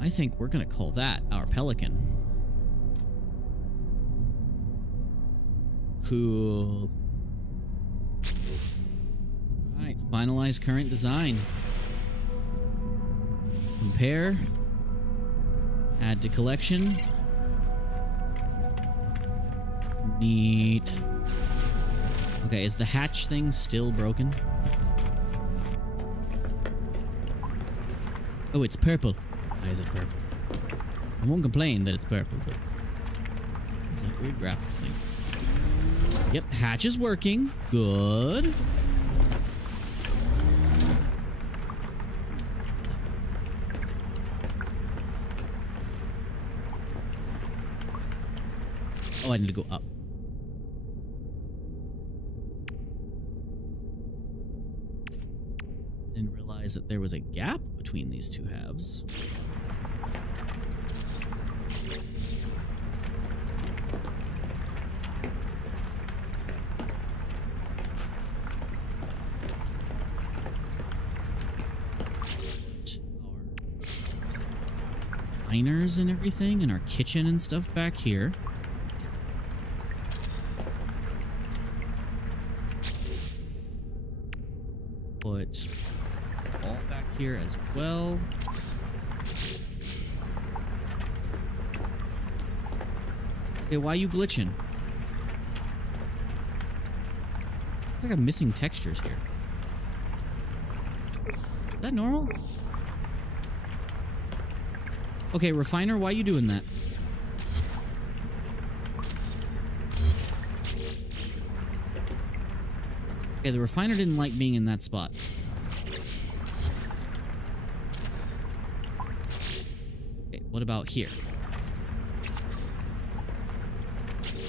I think we're gonna call that our Pelican. Cool. Alright, finalize current design. Compare. Add to collection. Neat. Okay, is the hatch thing still broken? Oh, it's purple. Why is it purple? I won't complain that it's purple, but it's that weird graphic thing. Yep, hatch is working. Good. Oh, I need to go up. Didn't realize that there was a gap between these two halves. Diners and everything, and our kitchen and stuff back here. Put all back here as well. Okay, why are you glitching? Looks like I'm missing textures here. Is that normal? Okay, refiner, why are you doing that? Okay, the refiner didn't like being in that spot. Okay, what about here?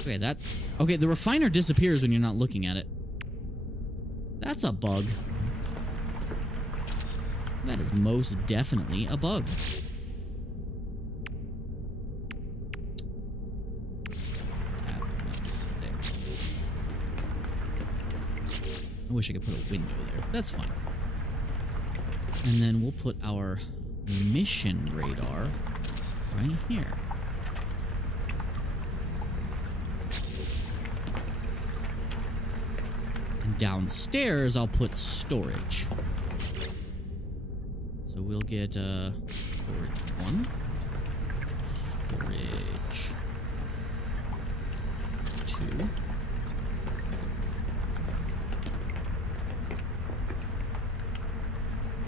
Okay, okay, the refiner disappears when you're not looking at it. That's a bug. That is most definitely a bug. I wish I could put a window there. That's fine. And then we'll put our mission radar right here. And downstairs, I'll put storage. So we'll get storage 1. Storage 2.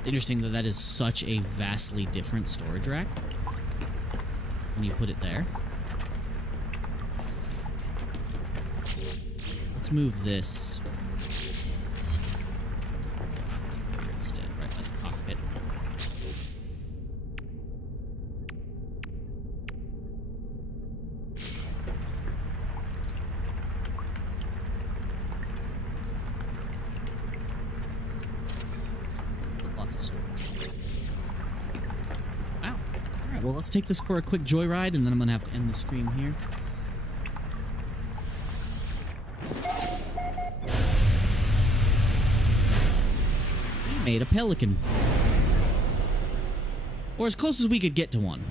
Interesting that that is such a vastly different storage rack when you put it there. Let's move this here instead, right by the cockpit. Well, let's take this for a quick joyride, and then I'm gonna have to end the stream here. We made a Pelican. Or as close as we could get to one.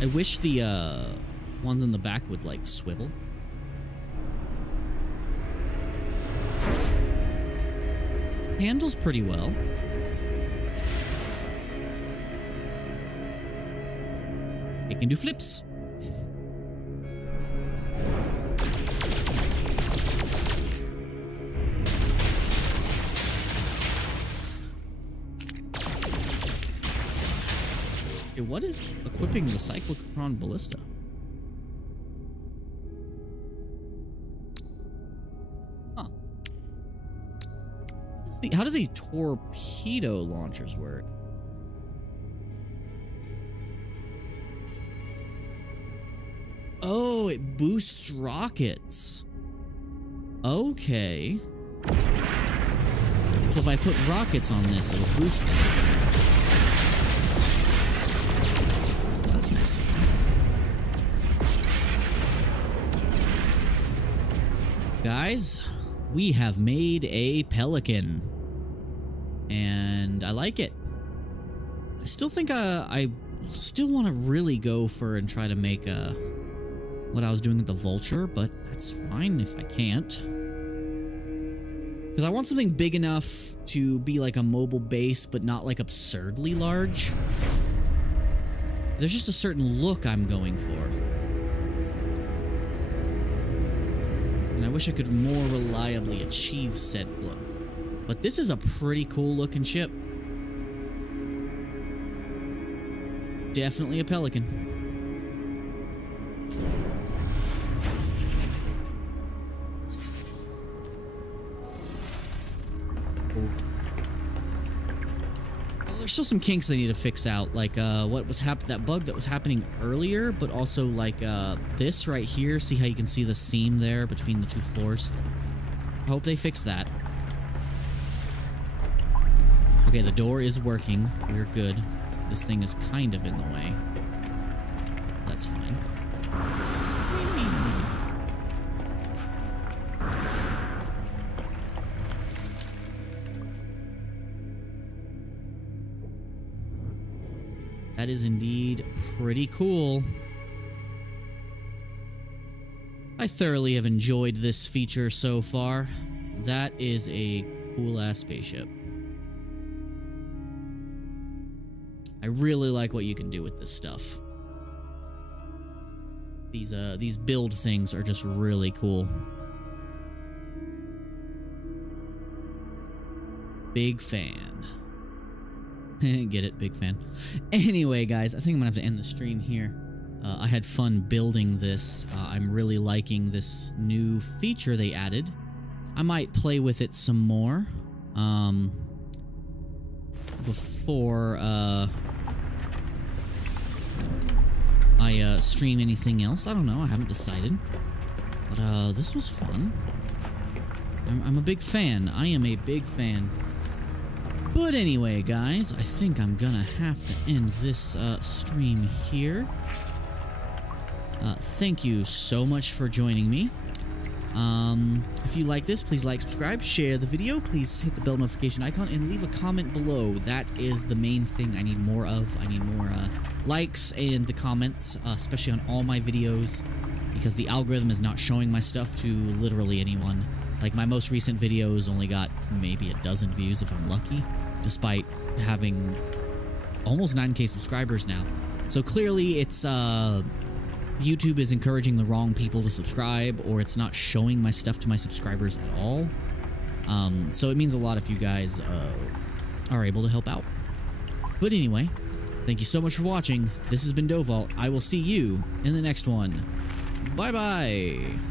I wish the ones in the back would like swivel. Handles pretty well. It can do flips. Okay, what is equipping the cyclotron ballista? Huh. How do the torpedo launchers work? Oh, it boosts rockets. Okay. So if I put rockets on this, it'll boost them. That's nice to know. Guys, we have made a Pelican. And I like it. I still think I still want to really go for and try to make what I was doing with the Vulture, but that's fine if I can't. Because I want something big enough to be like a mobile base, but not like absurdly large. There's just a certain look I'm going for. And I wish I could more reliably achieve said look. But this is a pretty cool looking ship. Definitely a Pelican. There's still some kinks they need to fix out, like what was that bug that was happening earlier, but also like this right here. See how you can see the seam there between the two floors? I hope they fix that. Okay, the door is working. We're good. This thing is kind of in the way. That's fine. That is indeed pretty cool. I thoroughly have enjoyed this feature so far. That is a cool-ass spaceship. I really like what you can do with this stuff. These build things are just really cool. Big fan. Get it? Big fan. Anyway, guys, I think I'm gonna have to end the stream here. I had fun building this. I'm really liking this new feature they added. I might play with it some more. Before I stream anything else. I don't know. I haven't decided. But this was fun. I'm a big fan. I am a big fan. But anyway, guys, I think I'm gonna have to end this stream here. Thank you so much for joining me. If you like this, please like, subscribe, share the video. Please hit the bell notification icon and leave a comment below. That is the main thing I need more of. I need more likes and the comments, especially on all my videos, because the algorithm is not showing my stuff to literally anyone. Like, my most recent videos only got maybe a dozen views if I'm lucky, despite having almost 9K subscribers now. So clearly it's YouTube is encouraging the wrong people to subscribe, or it's not showing my stuff to my subscribers at all. So it means a lot if you guys are able to help out. But anyway, thank you so much for watching. This has been Dovault. I will see you in the next one. Bye-bye.